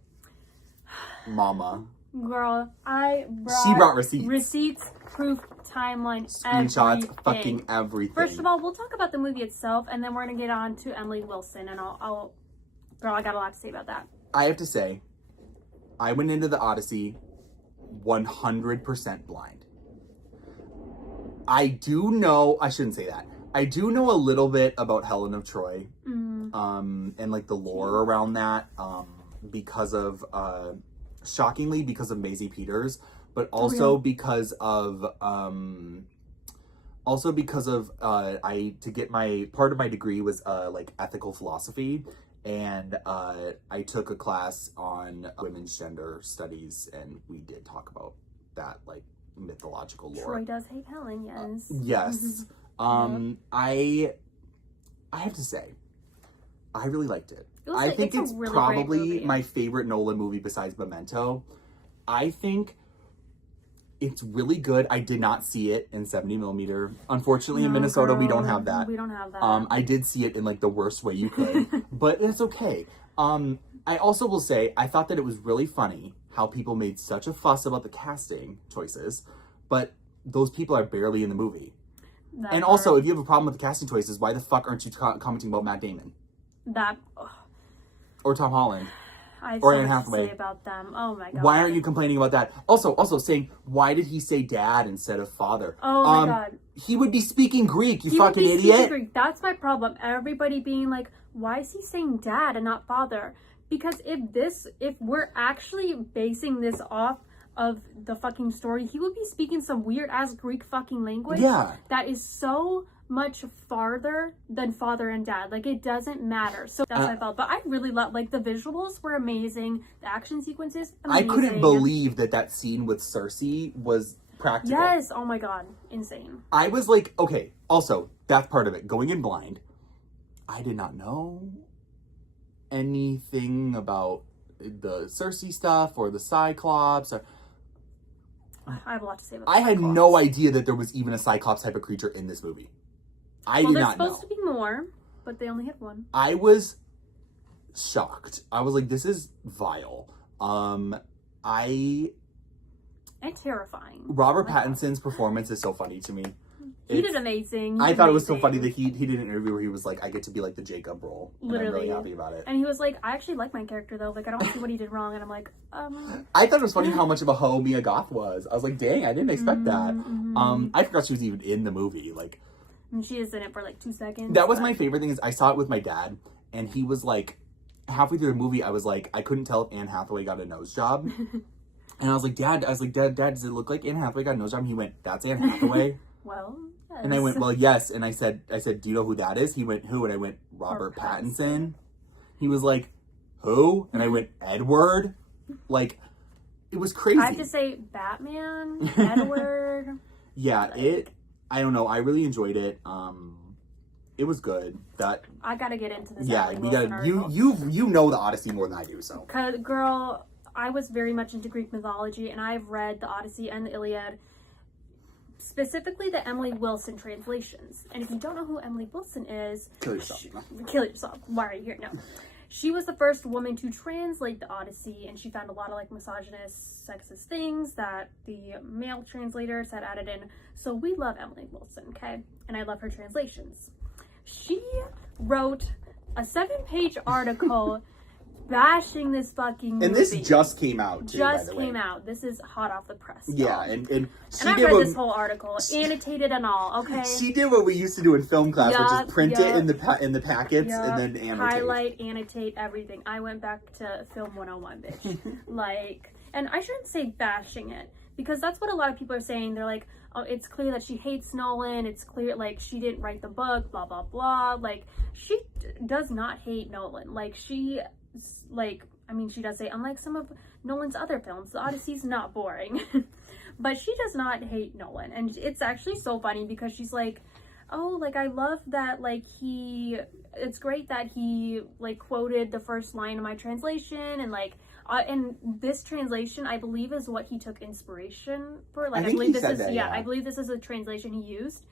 Mama. Girl, she brought receipts. Receipts, proof, timeline, screenshots, everything. fucking everything. First of all, we'll talk about the movie itself, and then we're gonna get on to Emily Wilson, and girl, I got a lot to say about that. I have to say, I went into the Odyssey 100% blind. I shouldn't say that. I do know a little bit about Helen of Troy, and like the lore around that, shockingly because of Maisie Peters. but also because of I to get my part of my degree was like ethical philosophy, and I took a class on women's gender studies, and we did talk about that like mythological lore. Troy does hate Helen, yes. Yes. I have to say, I really liked it. I think it's really probably my favorite Nolan movie besides Memento. I think it's really good. I did not see it in 70 millimeter. Unfortunately, in Minnesota, we don't have that. We don't have that. I did see it in like the worst way you could, but it's okay. I also will say, I thought that it was really funny how people made such a fuss about the casting choices, but those people are barely in the movie. And also, if you have a problem with the casting choices, why the fuck aren't you commenting about Matt Damon? Or Tom Holland? Or Anne Hathaway? Say about them. Oh my god. Why aren't you complaining about that? Also saying, why did he say dad instead of father? Oh my god. He would be speaking Greek, you fucking idiot. Greek. That's my problem. Everybody being like, why is he saying dad and not father? Because if we're actually basing this off of the fucking story, he would be speaking some weird ass Greek fucking language. Yeah. That is so much farther than father and dad. Like, it doesn't matter. So that's how I felt. But I really love, like, the visuals were amazing. The action sequences, amazing. I couldn't believe that scene with Cersei was practical. Yes. Oh my god. Insane. I was like, okay, also, that's part of it. Going in blind, I did not know anything about the Cersei stuff or the Cyclops or... I have a lot to say about I had no idea that there was even a Cyclops type of creature in this movie. I did not know. There's supposed to be more, but they only had one. I was shocked. I was like, this is vile. And terrifying. Robert Pattinson's performance is so funny to me. He did amazing. I thought it was so funny that he did an interview where he was like, I get to be like the Jacob role. Literally. And I'm really happy about it. And he was like, I actually like my character though. Like, I don't see what he did wrong. And I'm like, I thought it was funny how much of a hoe Mia Goth was. I was like, dang, I didn't expect that. I forgot she was even in the movie. Like, and she is in it for like 2 seconds. That was my favorite thing is I saw it with my dad, and he was like, halfway through the movie, I was like, I couldn't tell if Anne Hathaway got a nose job. And I was like, Dad, does it look like Anne Hathaway got a nose job? And he went, that's Anne Hathaway. Well, yes. And I went, well, yes. And I said, do you know who that is? He went, who? And I went, Robert Pattinson. He was like, who? And I went, Edward. Like, it was crazy. I have to say, Batman, Edward. Yeah, I don't know. I really enjoyed it. It was good. I gotta get into this. Yeah, we got you know the Odyssey more than I do. So, 'cause, girl, I was very much into Greek mythology, and I've read the Odyssey and the Iliad, specifically the Emily Wilson translations. And if you don't know who Emily Wilson is, kill yourself. Kill yourself. Why are you here? No. She was the first woman to translate the Odyssey, and she found a lot of like misogynist, sexist things that the male translators had added in. So we love Emily Wilson, okay? And I love her translations. She wrote a 7-page article bashing this fucking movie. And this just came out, too, Just came out. This is hot off the press. Yeah, and I read this whole article, annotated and all, okay? She did what we used to do in film class, which is print it in the packets and then annotate. Highlight, annotate, everything. I went back to film 101, bitch. Like, and I shouldn't say bashing it, because that's what a lot of people are saying. They're like, oh, it's clear that she hates Nolan. It's clear, like, she didn't write the book, blah, blah, blah. Like, she does not hate Nolan. Like, she does say, unlike some of Nolan's other films, the Odyssey's not boring. But she does not hate Nolan. And it's actually so funny because she's like, oh, like, I love that, like, it's great that he, like, quoted the first line of my translation, and, like, and this translation, I believe, is what he took inspiration for. Like, I believe this is, I believe this is a translation he used.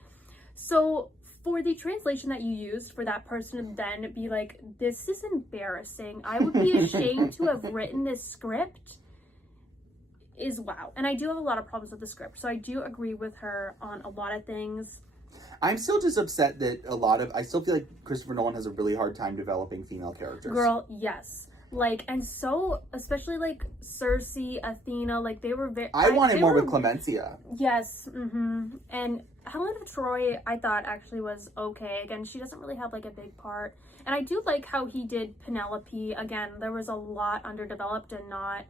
So, for the translation that you used, for that person to then be like, this is embarrassing, I would be ashamed to have written this script, is wow. And I do have a lot of problems with the script, so I do agree with her on a lot of things. I'm still just upset that I still feel like Christopher Nolan has a really hard time developing female characters. Girl, yes. Like, and so, especially, like, Cersei, Athena, like, they were very... I wanted more with Clemencia. Yes, And Helen of Troy, I thought, actually was okay. Again, she doesn't really have, like, a big part. And I do like how he did Penelope. Again, there was a lot underdeveloped and not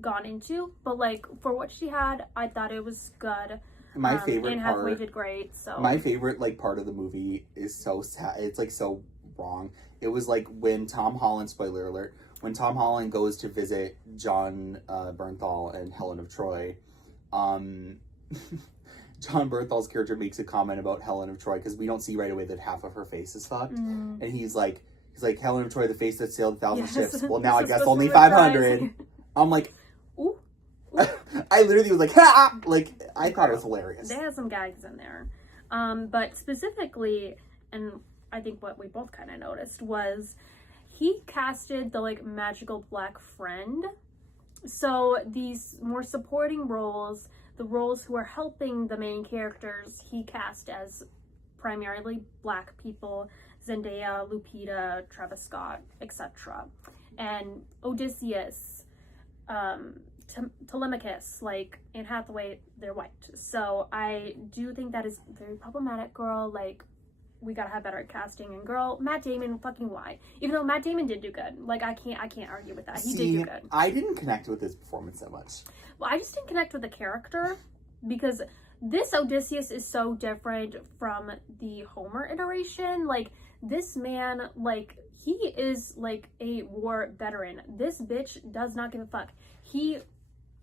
gone into, but like for what she had, I thought it was good. My favorite Anne part, Hathaway did great. So my favorite like part of the movie is so sad. It's like so wrong. It was like when Tom Holland, spoiler alert, when Tom Holland goes to visit John Bernthal and Helen of Troy, John Bernthal's character makes a comment about Helen of Troy because we don't see right away that half of her face is fucked, and he's like Helen of Troy, the face that sailed 1,000 ships. Well, now I guess only 500. I'm like, ooh. I literally was like, ha! Like, I thought it was hilarious. They had some gags in there. But specifically, and I think what we both kind of noticed was he casted the, like, magical black friend. So these more supporting roles, the roles who are helping the main characters, he cast as primarily black people. Zendaya, Lupita, Travis Scott, etc. And Odysseus, Telemachus, like Anne Hathaway, they're white. So I do think that is very problematic, girl. Like, we gotta have better casting. And girl, Matt Damon, fucking why? Even though Matt Damon did do good. Like, I can't argue with that. He did do good. I didn't connect with his performance that much. Well, I just didn't connect with the character because this Odysseus is so different from the Homer iteration. Like, this man, like, he is like a war veteran. This bitch does not give a fuck. He,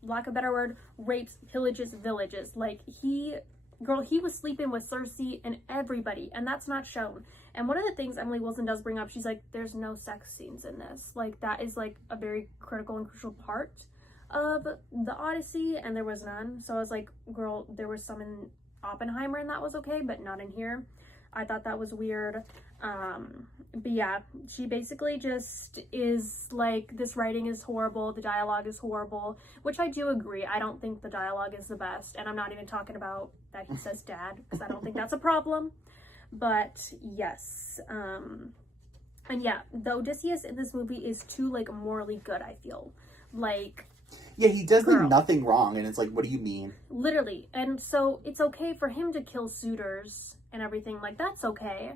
lack of a better word, rapes, pillages villages. Like, he was sleeping with Cersei and everybody, and that's not shown. And one of the things Emily Wilson does bring up, she's like, there's no sex scenes in this. Like, that is like a very critical and crucial part of the Odyssey, and there was none. So I was like, girl, there was some in Oppenheimer and that was okay, but not in here. I thought that was weird. But yeah, she basically just is like, this writing is horrible, the dialogue is horrible, which I do agree. I don't think the dialogue is the best, and I'm not even talking about that he says dad, because I don't think that's a problem. But yes, and yeah, the Odysseus in this movie is too, like, morally good, I feel. Like, yeah, he does like nothing wrong, and it's like, what do you mean? Literally. And so it's okay for him to kill suitors and everything, like, that's okay.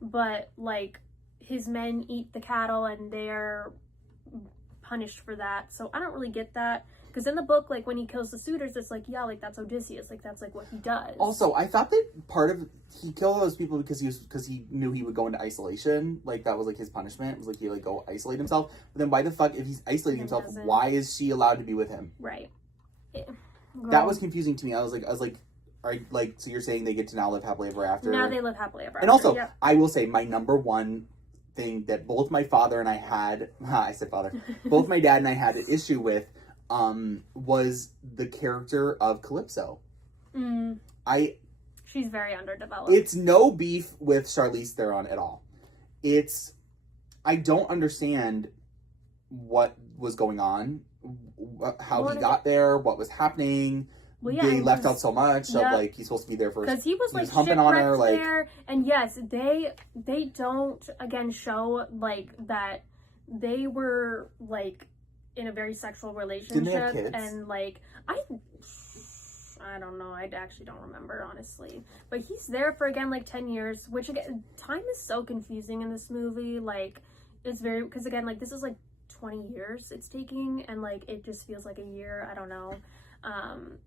But, like, his men eat the cattle and they're punished for that. So I don't really get that. Because in the book, like, when he kills the suitors, it's like, yeah, like, that's Odysseus. Like, that's, like, what he does. Also, I thought that part of, he killed those people because he knew he would go into isolation. Like, that was, like, his punishment. It was, like, he, like, go isolate himself. But then why the fuck, if he's isolating himself, why is she allowed to be with him? Right. That was confusing to me. I was like, are like, so you're saying they get to now live happily ever after? Now they live happily ever after. And also, yep. I will say, my number one thing that both my father and I had, I said father, both my dad and I had an issue with, was the character of Calypso. She's very underdeveloped. It's no beef with Charlize Theron at all. I don't understand what was going on, how he got there, what was happening. Well, yeah, they left out so much of, like, he's supposed to be there first. Because he was like humping on her, like, there. And yes, they don't, again, show, like, that they were, like, in a very sexual relationship. Didn't they have kids? And, like, I don't know. I actually don't remember, honestly. But he's there for, again, like, 10 years, which, again, time is so confusing in this movie. Like, it's very, because, again, like, this is, like, 20 years it's taking, and, like, it just feels like a year. I don't know.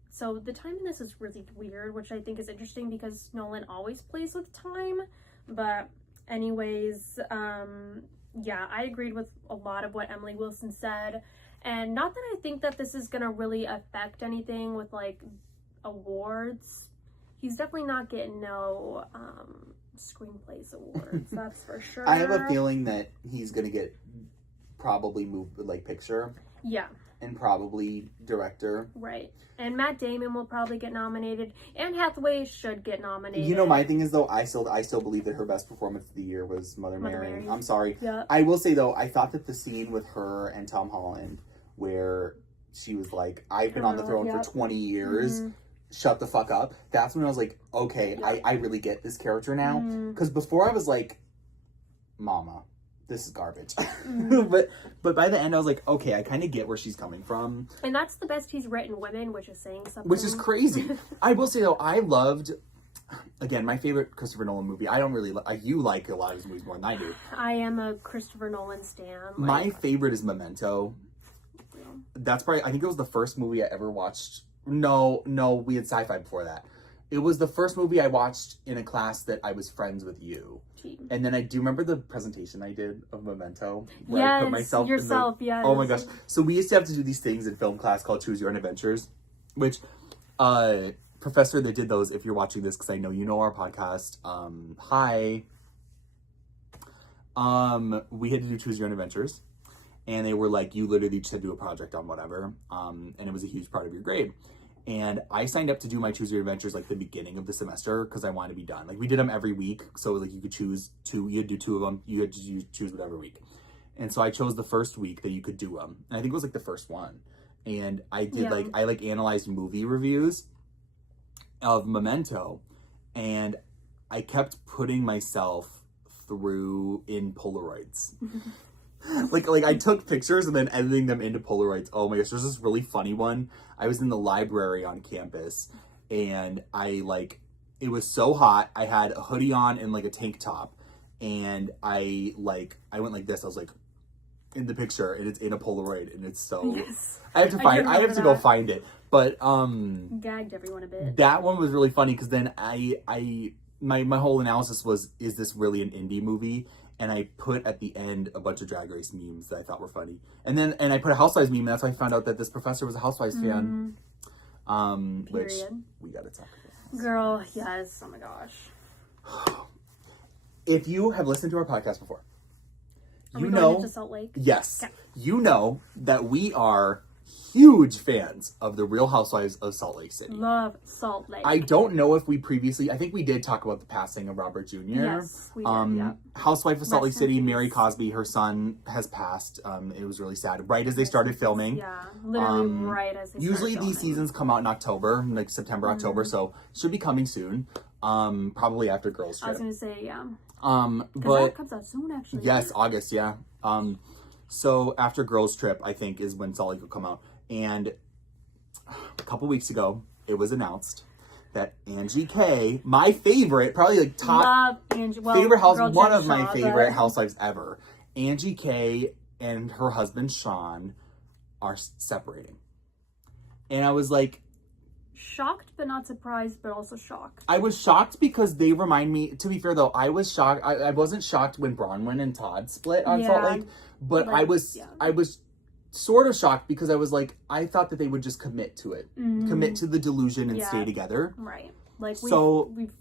So the time in this is really weird, which I think is interesting because Nolan always plays with time. But anyways, yeah, I agreed with a lot of what Emily Wilson said. And not that I think that this is gonna really affect anything with, like, awards. He's definitely not getting no screenplays awards, that's for sure. I have a feeling that he's gonna get probably moved, like, picture. Yeah. And probably director. Right. And Matt Damon will probably get nominated. Anne Hathaway should get nominated. You know, my thing is, though, I still believe that her best performance of the year was Mother Mary. I'm sorry. Yeah. I will say, though, I thought that the scene with her and Tom Holland, where she was like, I've been on the throne for 20 years, shut the fuck up. That's when I was like, okay, I really get this character now. Because before I was like, mama, this is garbage. But by the end, I was like, okay, I kind of get where she's coming from. And that's the best he's written women, which is saying something. Which is crazy. I will say, though, I loved, again, my favorite Christopher Nolan movie. I don't really, you like a lot of his movies more than I do. I am a Christopher Nolan stan. My favorite is Memento. that's probably, I think it was the first movie I ever watched. No, we had sci-fi before that. It was the first movie I watched in a class that I was friends with you. Gee. And then I do remember the presentation I did of Memento. Where Yes, I put myself yourself, yes. Oh my gosh. So we used to have to do these things in film class called Choose Your Own Adventures, which, professor that did those, if you're watching this, because I know you know our podcast, hi. We had to do Choose Your Own Adventures. And they were like, you literally just had to do a project on whatever. And it was a huge part of your grade. And I signed up to do my Choose Your Adventures like the beginning of the semester because I wanted to be done. Like we did them every week. So like you could choose two, you had to do two of them. You had to choose whatever week. And so I chose the first week that you could do them. And I think it was like the first one. And I did I analyzed movie reviews of Memento. And I kept putting myself through in Polaroids. like I took pictures and then editing them into Polaroids. Oh my gosh, there's this really funny one. I was in the library on campus and it was so hot. I had a hoodie on and like a tank top and I went like this. I was like in the picture and it's in a Polaroid and it's so I have to go find it. But gagged everyone a bit. That one was really funny because then my whole analysis was, is this really an indie movie? And I put at the end a bunch of Drag Race memes that I thought were funny. And I put a Housewives meme, and that's why I found out that this professor was a Housewives fan. Which we gotta talk about. Girl, yes, oh my gosh. If you have listened to our podcast before, you know. Going to Salt Lake? Yes. Okay. You know that we are huge fans of the Real Housewives of Salt Lake City. Love Salt Lake. I don't know if we previously, I think we did talk about the passing of Robert Jr. Yes, we did, yeah. Housewife of Salt Lake City, Mary Cosby, her son has passed. It was really sad. Right as they started filming. Yeah, literally right as they started Usually filming. These seasons come out in October, like September, October, so should be coming soon. Probably after Girls Trip. I was going to say, yeah. But that comes out soon, actually. Yes, August, yeah. So after Girls Trip, I think, is when Salt Lake will come out. And a couple weeks ago, it was announced that Angie K, my favorite, probably like top favorite housewife, one of my favorite housewives ever, Angie K and her husband Sean are separating. And I was like, shocked but not surprised, but also shocked. I was shocked because they remind me, to be fair though, I was shocked. I wasn't shocked when Bronwyn and Todd split on Salt Lake, but I was sort of shocked because I was like, I thought that they would just commit to it, commit to the delusion and stay together. Right. Like we've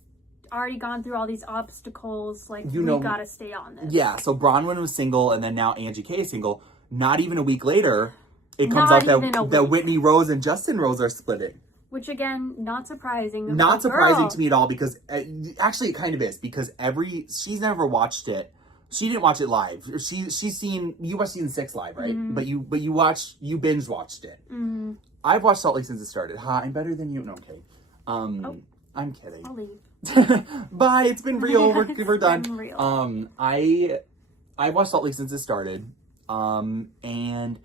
already gone through all these obstacles. Like we gotta stay on this. Yeah. So Bronwyn was single, and then now Angie K is single. Not even a week later, it comes out that Whitney Rose and Justin Rose are splitting. Which again, not surprising. Not surprising to me at all because actually it kind of is because she's never watched it. She didn't watch it live. She's seen, you watched season 6 live, right? But you binge watched it. I've watched Salt Lake since it started. I'm better than you. No, I'm kidding. I'm kidding. I'll leave. Bye. It's been real. We're done. Been real. I watched Salt Lake since it started. And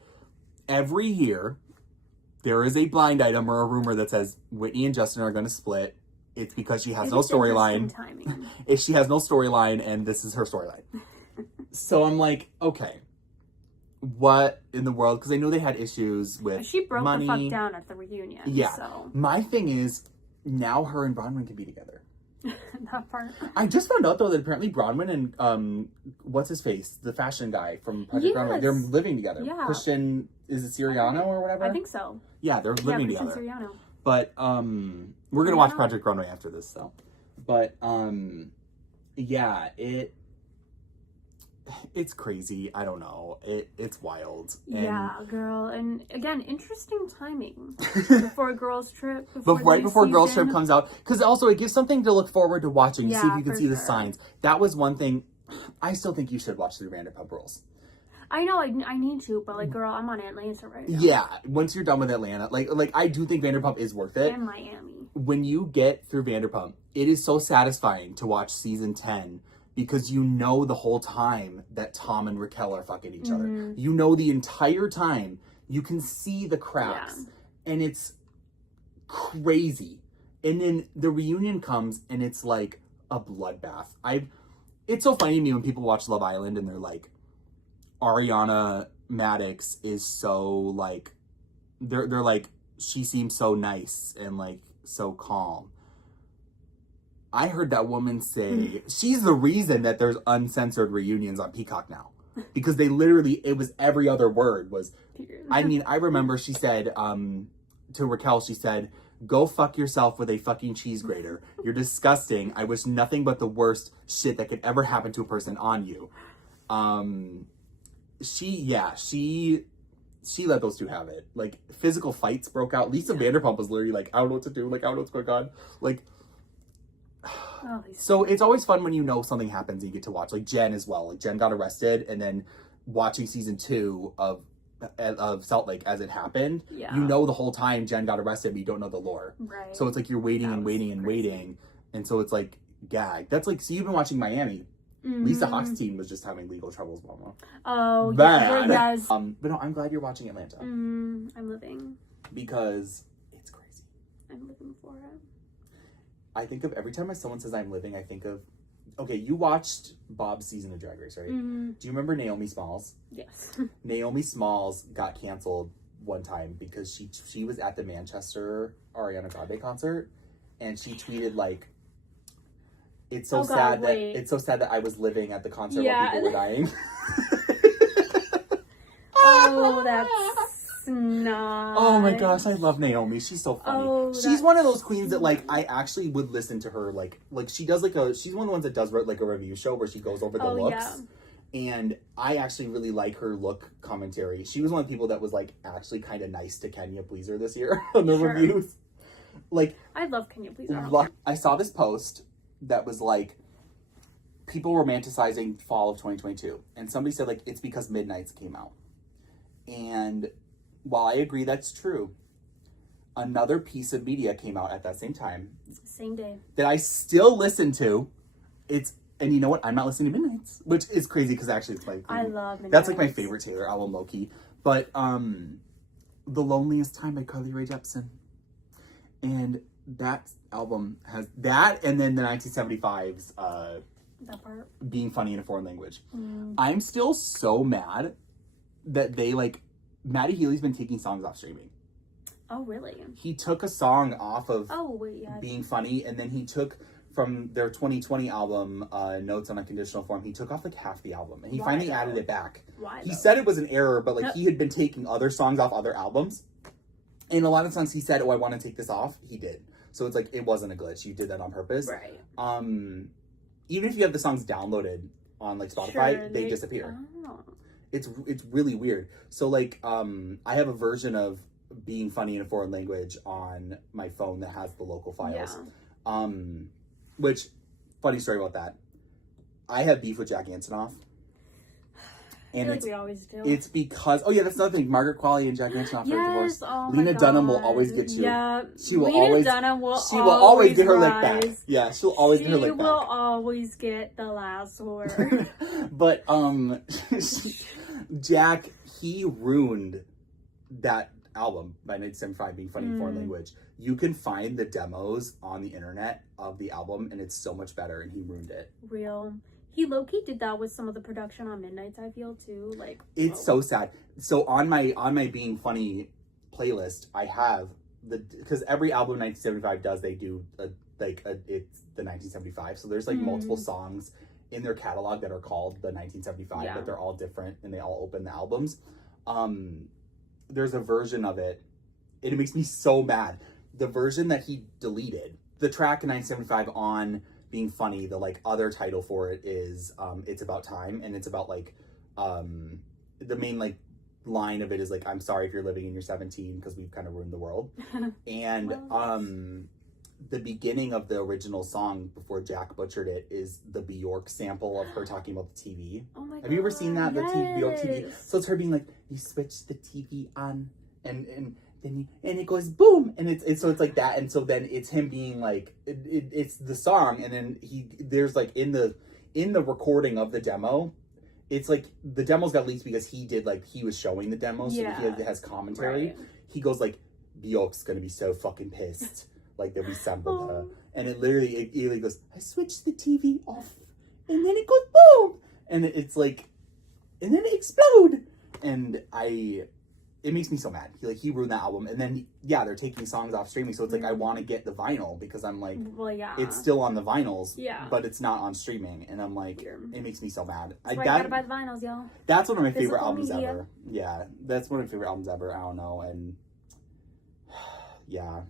every year there is a blind item or a rumor that says Whitney and Justin are going to split. It's because she has no storyline. If she has no storyline and this is her storyline. So I'm like, okay, what in the world? Because I know they had issues with She broke money. the fuck down at the reunion. Yeah. So. My thing is, now her and Bronwyn can be together. That part. I just found out though that apparently Bronwyn and what's his face, the fashion guy from Project Runway, they're living together. Yeah. Christian, is it Siriano or whatever? I think so. Yeah, they're living together. Siriano. But we're gonna watch Project Runway after this, so. But yeah, it's crazy. I don't know. It's wild. Yeah, girl. And again, interesting timing before Girls Trip. Right before Girls Trip comes out, because also it gives something to look forward to watching. See if you can see the signs. That was one thing. I still think you should watch the Vanderpump Rules. I know I need to, but like, girl, I'm on Atlanta right now. Yeah, once you're done with Atlanta, like I do think Vanderpump is worth it. And Miami. When you get through Vanderpump, it is so satisfying to watch season 10 because you know the whole time that Tom and Raquel are fucking each other. You know the entire time. You can see the cracks, and it's crazy. And then the reunion comes, and it's like a bloodbath. It's so funny to me when people watch Love Island and they're like, Ariana Madix is so like they're like, she seems so nice and like so calm. I heard that woman say she's the reason that there's uncensored reunions on Peacock now. Because they literally, it was every other word was, I mean, I remember she said, to Raquel, she said, go fuck yourself with a fucking cheese grater. You're disgusting. I wish nothing but the worst shit that could ever happen to a person on you. She let those two have it. Like, physical fights broke out. Lisa Vanderpump was literally like, I don't know what to do. Like, I don't know what's going on. Like, so it's always fun when you know something happens and you get to watch. Like Jen as well. Like Jen got arrested, and then watching season 2 of Salt Lake as it happened, you know the whole time Jen got arrested, but you don't know the lore. Right. So it's like you're waiting and waiting and waiting, and so it's like gag. That's like, so you've been watching Miami. Lisa Hochstein was just having legal troubles, mama. Oh, bad. Yes. But no, I'm glad you're watching Atlanta. I'm living. Because it's crazy. I'm living for it. I think of every time someone says I'm living, I think of, okay, you watched Bob's season of Drag Race, right? Do you remember Naomi Smalls? Yes. Naomi Smalls got canceled one time because she was at the Manchester Ariana Grande concert, and she tweeted like, it's so sad that I was living at the concert while people were dying. Oh, that's not. Oh my gosh, I love Naomi. She's so funny. Oh, she's one of those queens that like I actually would listen to her like she does she's one of the ones that does like a review show where she goes over the looks. Yeah. And I actually really like her look commentary. She was one of the people that was like actually kind of nice to Kenya Pleaser this year on the reviews. Like, I love Kenya Pleaser. I saw this post that was like, people romanticizing fall of 2022, and somebody said like it's because Midnights came out. And while I agree that's true, another piece of media came out at that same time. Same day. That I still listen to. And you know what? I'm not listening to Midnights, which is crazy because actually it's like, I love Midnights. That's like my favorite Taylor album, low-key. But The Loneliest Time by Carly Rae Jepsen. And that album has that, and then the 1975's that part. Being Funny in a Foreign Language. I'm still so mad that they like, Matty Healy's been taking songs off streaming. Oh, really? He took a song off of Being Funny, and then he took from their 2020 album, Notes on Unconditional Form, he took off like half the album, and he finally added it back. Why? He said it was an error, but like he had been taking other songs off other albums, and a lot of songs he said, "Oh, I want to take this off." He did, so it's like it wasn't a glitch. You did that on purpose, right? Even if you have the songs downloaded on like Spotify, they disappear. Oh. It's really weird. So like I have a version of Being Funny in a Foreign Language on my phone that has the local files. Yeah. Which, funny story about that. I have beef with Jack Antonoff. And like we always do. It's because that's another thing. Margaret Qualley and Jack Antonoff are divorced. Lena Dunham will always get you. Yeah, she will always get her lick back. Yeah, she'll always get her lick back. She will always get the last word. But Jack, he ruined that album by 1975, Being Funny in Foreign Language. You can find the demos on the internet of the album, and it's so much better, and he ruined it. Real. He low-key did that with some of the production on Midnights, I feel, too. Like, it's so sad. So on my Being Funny playlist, I have because every album 1975 does, they do it's the 1975. So there's like multiple songs in their catalog that are called the 1975, but they're all different and they all open the albums. There's a version of it, and it makes me so mad. The version that he deleted, the track in 1975 on Being Funny, the like other title for it is It's About Time, and it's about like the main like line of it is like, I'm sorry if you're living and you're 17 because we've kind of ruined the world. And the beginning of the original song before Jack butchered it is the Bjork sample of her talking about the TV. Oh my God. Have you ever seen that? The Bjork TV. So it's her being like, you switch the TV on and then it goes boom, and it's like that, and so then it's him being like it's the song, and then there's like in the recording of the demo, it's like the demos got leaked because he was showing the demo, so he has commentary. Right. He goes like, Bjork's gonna be so fucking pissed like that we sampled her, and it literally goes, I switched the TV off, and then it goes boom, and it's like, and then it explode, and it makes me so mad. He ruined that album. And then, yeah, they're taking songs off streaming. So it's like, I want to get the vinyl because I'm like, well, yeah, it's still on the vinyls, yeah, but it's not on streaming. And I'm like, it makes me so mad. That's why you gotta buy the vinyls, y'all. That's one of my favorite Physical albums media. ever. Yeah, that's one of my favorite albums ever. I don't know. And yeah,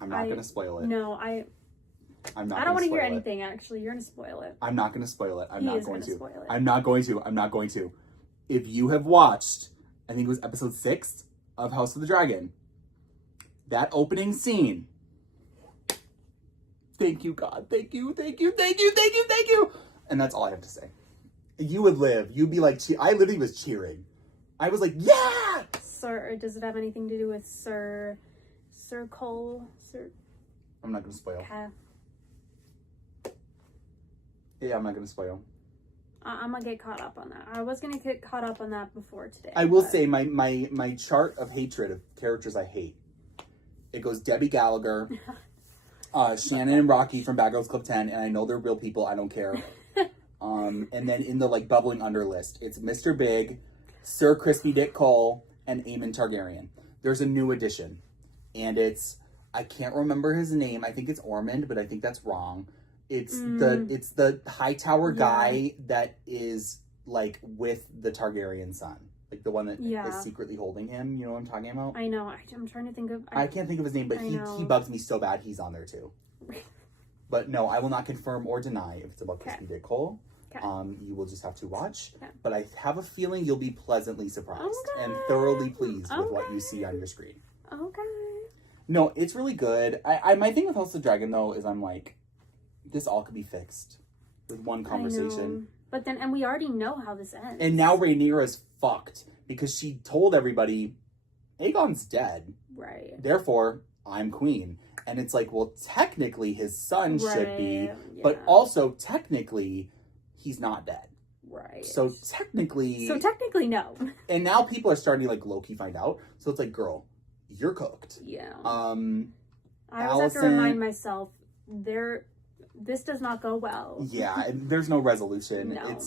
I'm not going to spoil it. No, I'm not. I don't want to hear it. anything, actually. You're going to spoil it. I'm not going to spoil it. I'm not going to. Spoil it. I'm not going to. I'm not going to. If you have watched, I think it was episode 6 of House of the Dragon, that opening scene. Thank you, God. Thank you, thank you, thank you, thank you, thank you. And that's all I have to say. You would live. You'd be like, I literally was cheering. I was like, yeah! Sir, does it have anything to do with Sir Cole? Sir... I'm not going to spoil. Okay. Yeah, I'm not going to spoil. I'm going to get caught up on that. I was going to get caught up on that before today. I will say my chart of hatred of characters I hate. It goes Debbie Gallagher, Shannon and Rocky from Bad Girls Club 10, and I know they're real people. I don't care. And then in the like bubbling under list, it's Mr. Big, Sir Crispy Dick Cole, and Aemon Targaryen. There's a new addition, and it's I can't remember his name. I think it's Ormond, but I think that's wrong. It's the Hightower guy that is like with the Targaryen son, like the one that is secretly holding him. You know what I'm talking about? I know. I'm trying to think of. I can't think of his name, but he bugs me so bad. He's on there too. But no, I will not confirm or deny if it's about Crispy Dick Cole. You will just have to watch. But I have a feeling you'll be pleasantly surprised and thoroughly pleased with what you see on your screen. Okay. No, it's really good. My thing with House of the Dragon though is I'm like, this all could be fixed with one conversation. But then, and we already know how this ends. And now Rhaenyra's fucked because she told everybody, Aegon's dead. Right. Therefore, I'm queen. And it's like, well, technically his son should be, but also technically he's not dead. Right. So technically, no. And now people are starting to like low-key find out. So it's like, girl, you're cooked. Yeah. I always have to remind myself this does not go well. Yeah, and there's no resolution. No.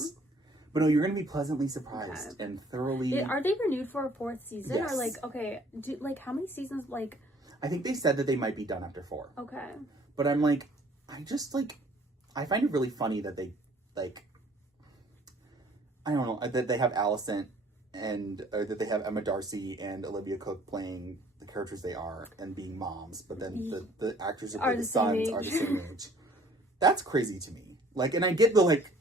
But no, you're going to be pleasantly surprised and thoroughly. Are they renewed for a 4th season? Yes. Or like, okay, how many seasons, like... I think they said that they might be done after 4. Okay. But I'm like, I find it really funny that they, like, I don't know, that they have Alicent and that they have Emma Darcy and Olivia Cook playing the characters they are and being moms, but then the actors who play the sons are the same age. That's crazy to me. Like, and I get the, like,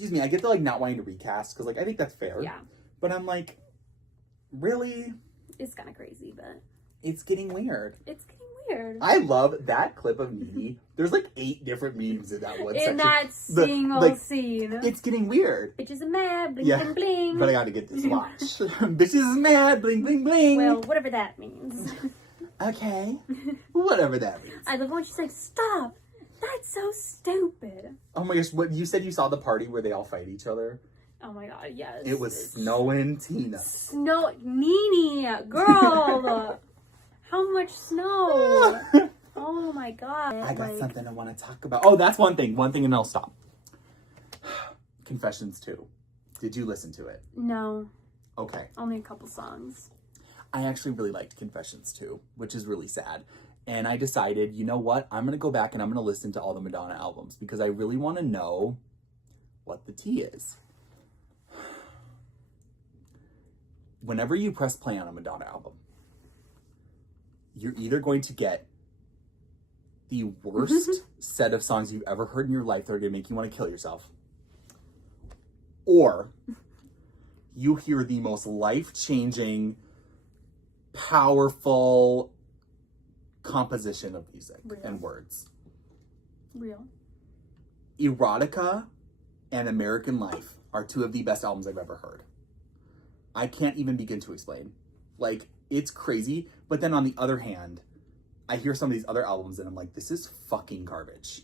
I get the, like, not wanting to recast, because, like, I think that's fair. Yeah. But I'm like, really? It's kind of crazy, but... It's getting weird. It's getting weird. I love that clip of Needy. There's, like, 8 different memes in that one section. In that single scene. It's getting weird. Bitches are mad, bling, bling, bling. But I gotta get this watch. Bitches are mad, bling, bling, bling. Well, whatever that means. Okay. Whatever that means. I love when she's like, stop. That's so stupid. Oh my gosh, what you said you saw the party where they all fight each other? Oh my god, yes. It was snowing Tina. Nene, girl. How much snow? Oh my god. I got something I want to talk about. Oh, that's one thing and I'll stop. Confessions 2. Did you listen to it? No. Okay. Only a couple songs. I actually really liked Confessions 2, which is really sad. And I decided, you know what? I'm going to go back and I'm going to listen to all the Madonna albums because I really want to know what the tea is. Whenever you press play on a Madonna album, you're either going to get the worst set of songs you've ever heard in your life that are going to make you want to kill yourself, or you hear the most life-changing, powerful composition of music and words. Real. Erotica and American Life are 2 of the best albums I've ever heard. I can't even begin to explain. Like, it's crazy. But then on the other hand, I hear some of these other albums and I'm like, this is fucking garbage.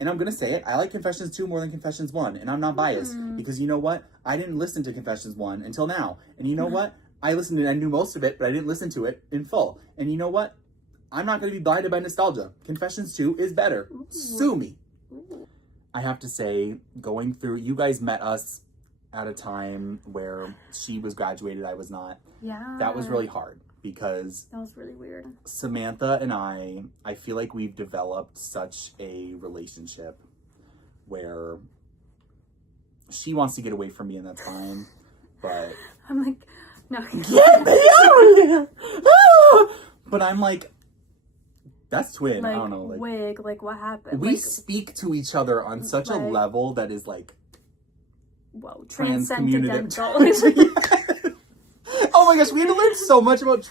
And I'm going to say it. I like Confessions 2 more than Confessions 1. And I'm not biased. Because you know what? I didn't listen to Confessions 1 until now. And you know what? I listened to it. I knew most of it, but I didn't listen to it in full. And you know what? I'm not going to be blinded by nostalgia. Confessions 2 is better. Sue me. I have to say, going through, you guys met us at a time where she was graduated, I was not. Yeah. That was really hard because that was really weird. Samantha and I feel like we've developed such a relationship where she wants to get away from me and that's fine, but I'm like, no. Get me out of here! But I'm like, that's twin. Like, I don't know. Like, wig, like what happened? we like, speak to each other on such a level that is like, whoa, transcendental. transcendental. Oh my gosh, we had to learn so much about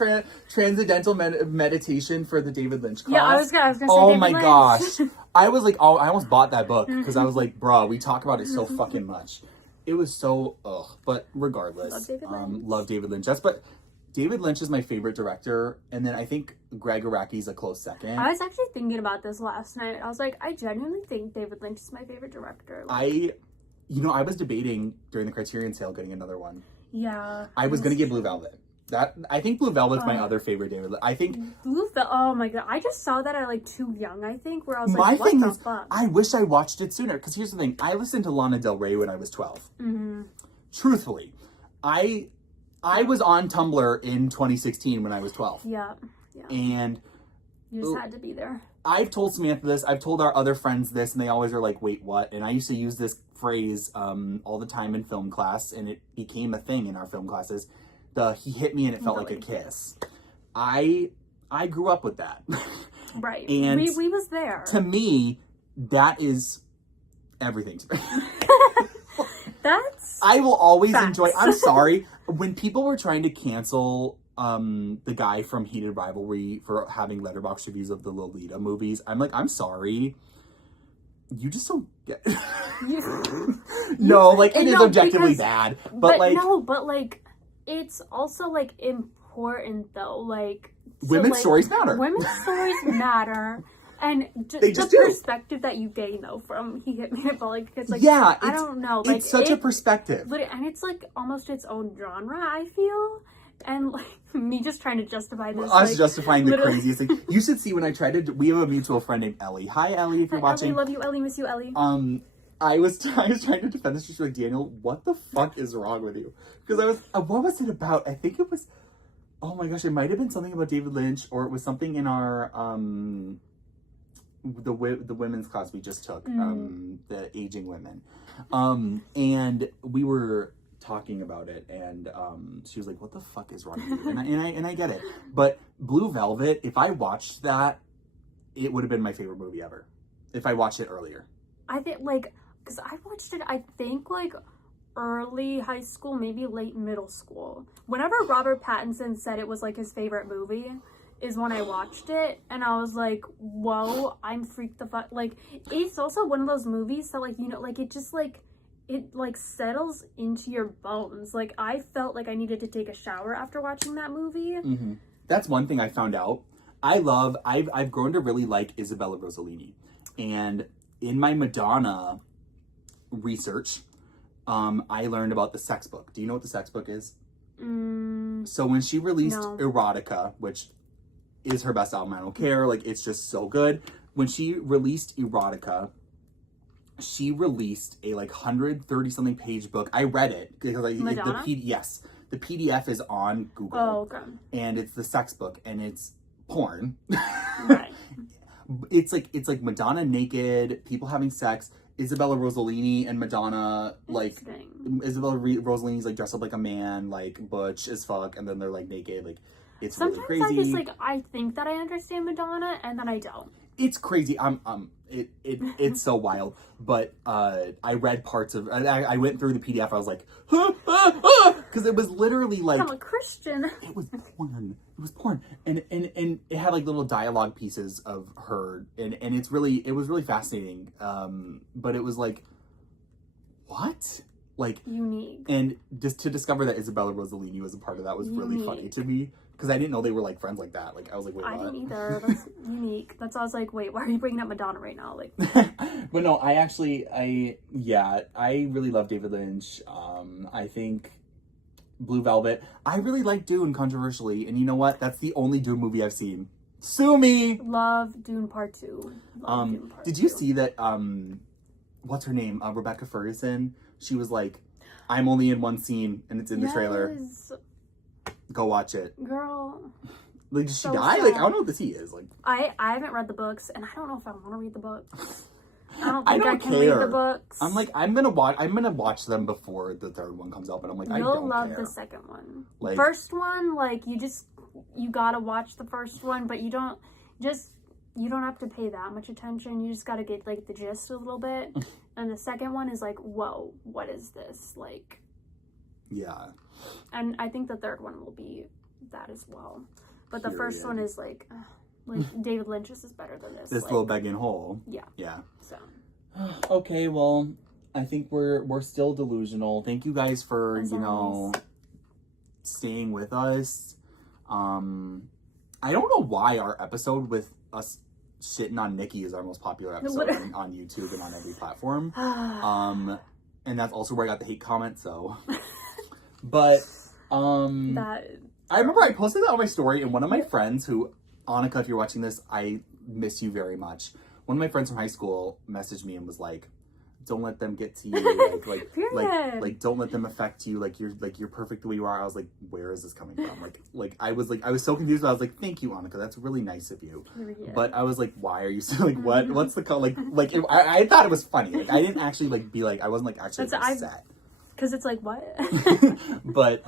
transcendental meditation for the David Lynch class. Yeah, I was gonna say oh David my Lynch. gosh. I was like, oh, I almost bought that book because I was like, bruh, we talk about it so fucking much. It was so, but regardless. Love David Lynch. Love David Lynch. But David Lynch is my favorite director, and then I think Greg Araki's a close second. I was actually thinking about this last night. I was like, I genuinely think David Lynch is my favorite director. Like, I was debating during the Criterion sale getting another one. Yeah. I was gonna get Blue Velvet. I think Blue Velvet's my other favorite David. I think Blue Velvet. Oh my god! I just saw that at like too young. I think where I was my like, thing what is, the fuck? I wish I watched it sooner. Because here's the thing: I listened to Lana Del Rey when I was 12. Mm-hmm. Truthfully, I was on Tumblr in 2016 when I was 12. Yeah. And you just had to be there. I've told Samantha this. I've told our other friends this, and they always are like, "Wait, what?" And I used to use this phrase all the time in film class, and it became a thing in our film classes. He hit me and it felt like a kiss. I grew up with that. Right. And we was there. To me, that is everything to me. I will always enjoy. I'm sorry. When people were trying to cancel the guy from Heated Rivalry for having letterbox reviews of the Lolita movies, I'm like, I'm sorry. You just don't get No, like it is objectively bad. But like it's also like important though. Like women's stories matter. Women's stories matter. And the perspective that you gain though from He Hit Me at Volley, because like I don't know, like it's such a perspective, and it's like almost its own genre. I feel, and like me just trying to justify this, us justifying the craziest thing. You should see when I tried to. We have a mutual friend named Ellie. Hi Ellie, if you're watching. Ellie, love you, Ellie. Miss you, Ellie. I was trying to defend this. She's like, Daniel, what the fuck is wrong with you? Because I was, what was it about? I think it was, oh my gosh, it might have been something about David Lynch, or it was something in our the women's class we just took, the aging women, and we were talking about it, and she was like, what the fuck is wrong with you? And I get it, but Blue Velvet, if I watched that, it would have been my favorite movie ever if I watched it earlier. I think like, because I watched it, I think like early high school, maybe late middle school. Whenever Robert Pattinson said it was like his favorite movie is when I watched it, and I was like, whoa, I'm freaked the fuck. Like, it's also one of those movies that like, you know, like it just like, it like settles into your bones. Like, I felt like I needed to take a shower after watching that movie. Mm-hmm. That's one thing I found out. I've grown to really like Isabella Rossellini, and in my Madonna research, I learned about the sex book. Do you know what the sex book is? So when she released Erotica, which is her best album, I don't care, like it's just so good. When she released Erotica, she released a like 130 something page book. I read it because like the PDF is on Google. Oh, okay. And it's the sex book, and it's porn. Right. It's like Madonna naked, people having sex, Isabella Rossellini and Madonna, like Isabella Rossellini's like dressed up like a man, like butch as fuck, and then they're like naked, like it's sometimes really crazy. I just like, I think that I understand Madonna, and then I don't. It's crazy. It's so wild. But I read parts of. I went through the PDF. I was like, because it was literally like, I'm a Christian. It was porn. It was porn, and it had like little dialogue pieces of her, and it was really fascinating. But it was like, what? Like unique. And just to discover that Isabella Rossellini was a part of that was really funny to me. Because I didn't know they were like friends like that. Like I was like, wait, what? I didn't either. That's unique. That's why I was like, wait, why are you bringing up Madonna right now? Like, but no, I really love David Lynch. I think Blue Velvet. I really like Dune, controversially, and you know what? That's the only Dune movie I've seen. Sue me. Love Dune Part 2. Did you see that? What's her name? Rebecca Ferguson. She was like, I'm only in one scene, and it's in the trailer. Go watch it. Girl. Like, does she die? Sad. Like, I don't know what the tea is. Like, I haven't read the books, and I don't know if I want to read the books. I don't think I can read the books. I'm like, I'm gonna watch them before the third one comes out, but I'm like, I don't care. You'll love the second one. Like, first one, like, you gotta watch the first one, but you don't have to pay that much attention. You just gotta get, like, the gist a little bit. And the second one is like, whoa, what is this? Like, yeah. And I think the third one will be that as well. But the first one is like David Lynch's is better than this. This little begging hole. Yeah. Yeah. So. Okay, well, I think we're still delusional. Thank you guys for, as always, staying with us. I don't know why our episode with us shitting on Nikki is our most popular episode on YouTube and on every platform. And that's also where I got the hate comment, so. But, I remember I posted that on my story, and one of my friends who, Annika, if you're watching this, I miss you very much. One of my friends from high school messaged me and was like, don't let them get to you. Like, don't let them affect you. You're perfect the way you are. I was like, where is this coming from? I was so confused, but I was like, thank you, Annika. That's really nice of you. Period. But I was like, why are you so, like, what's the call? I thought it was funny. Like, I didn't actually, like, be like, I wasn't, like, actually upset. Because it's like, what? But,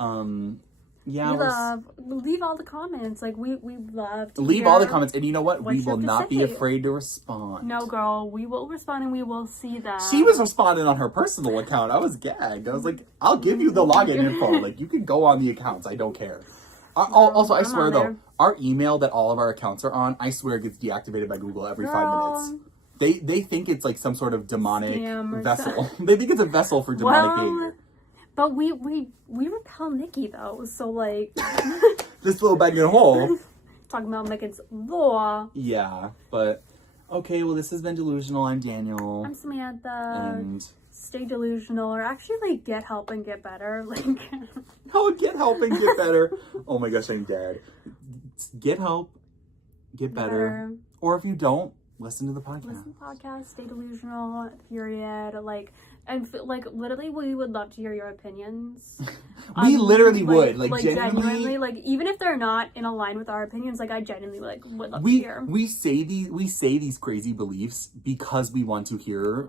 yeah, leave all the comments. Like, we love to leave all the comments, and you know what? We will not be say. afraid to respond. No, girl, we will respond, and we will see that. She was responding on her personal account. I was gagged. I was like, I'll give you the login info. Like, you can go on the accounts. I don't care. Also, I swear though, our email that all of our accounts are on, I swear gets deactivated by Google every 5 minutes. They think it's like some sort of demonic vessel. They think it's a vessel for demonic behavior. But we repel Nikki though, so like this little begging hole. Talking about Megan's law. Yeah, but okay, well this has been Delusional. I'm Daniel. I'm Samantha. And stay delusional, or actually like get help and get better. Like get help and get better. Oh my gosh, I'm dead. Get help, get better. Or if you don't, listen to the podcast. Listen to the podcast, stay delusional, period. Like literally, we would love to hear your opinions. We literally would. Like genuinely. Like, even if they're not in line with our opinions, like, I genuinely, like, would love to hear. We say these crazy beliefs because we want to hear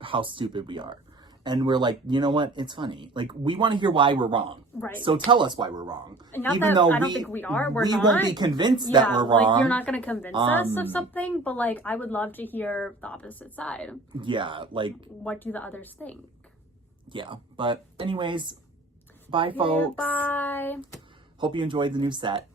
how stupid we are. And we're like, you know what? It's funny. Like, we want to hear why we're wrong. Right. So tell us why we're wrong. Not even though I don't think we are. We won't be convinced that we're wrong. Like, you're not going to convince us of something, but, like, I would love to hear the opposite side. Yeah, like... What do the others think? Yeah, but anyways, bye, folks. Bye. Hope you enjoyed the new set.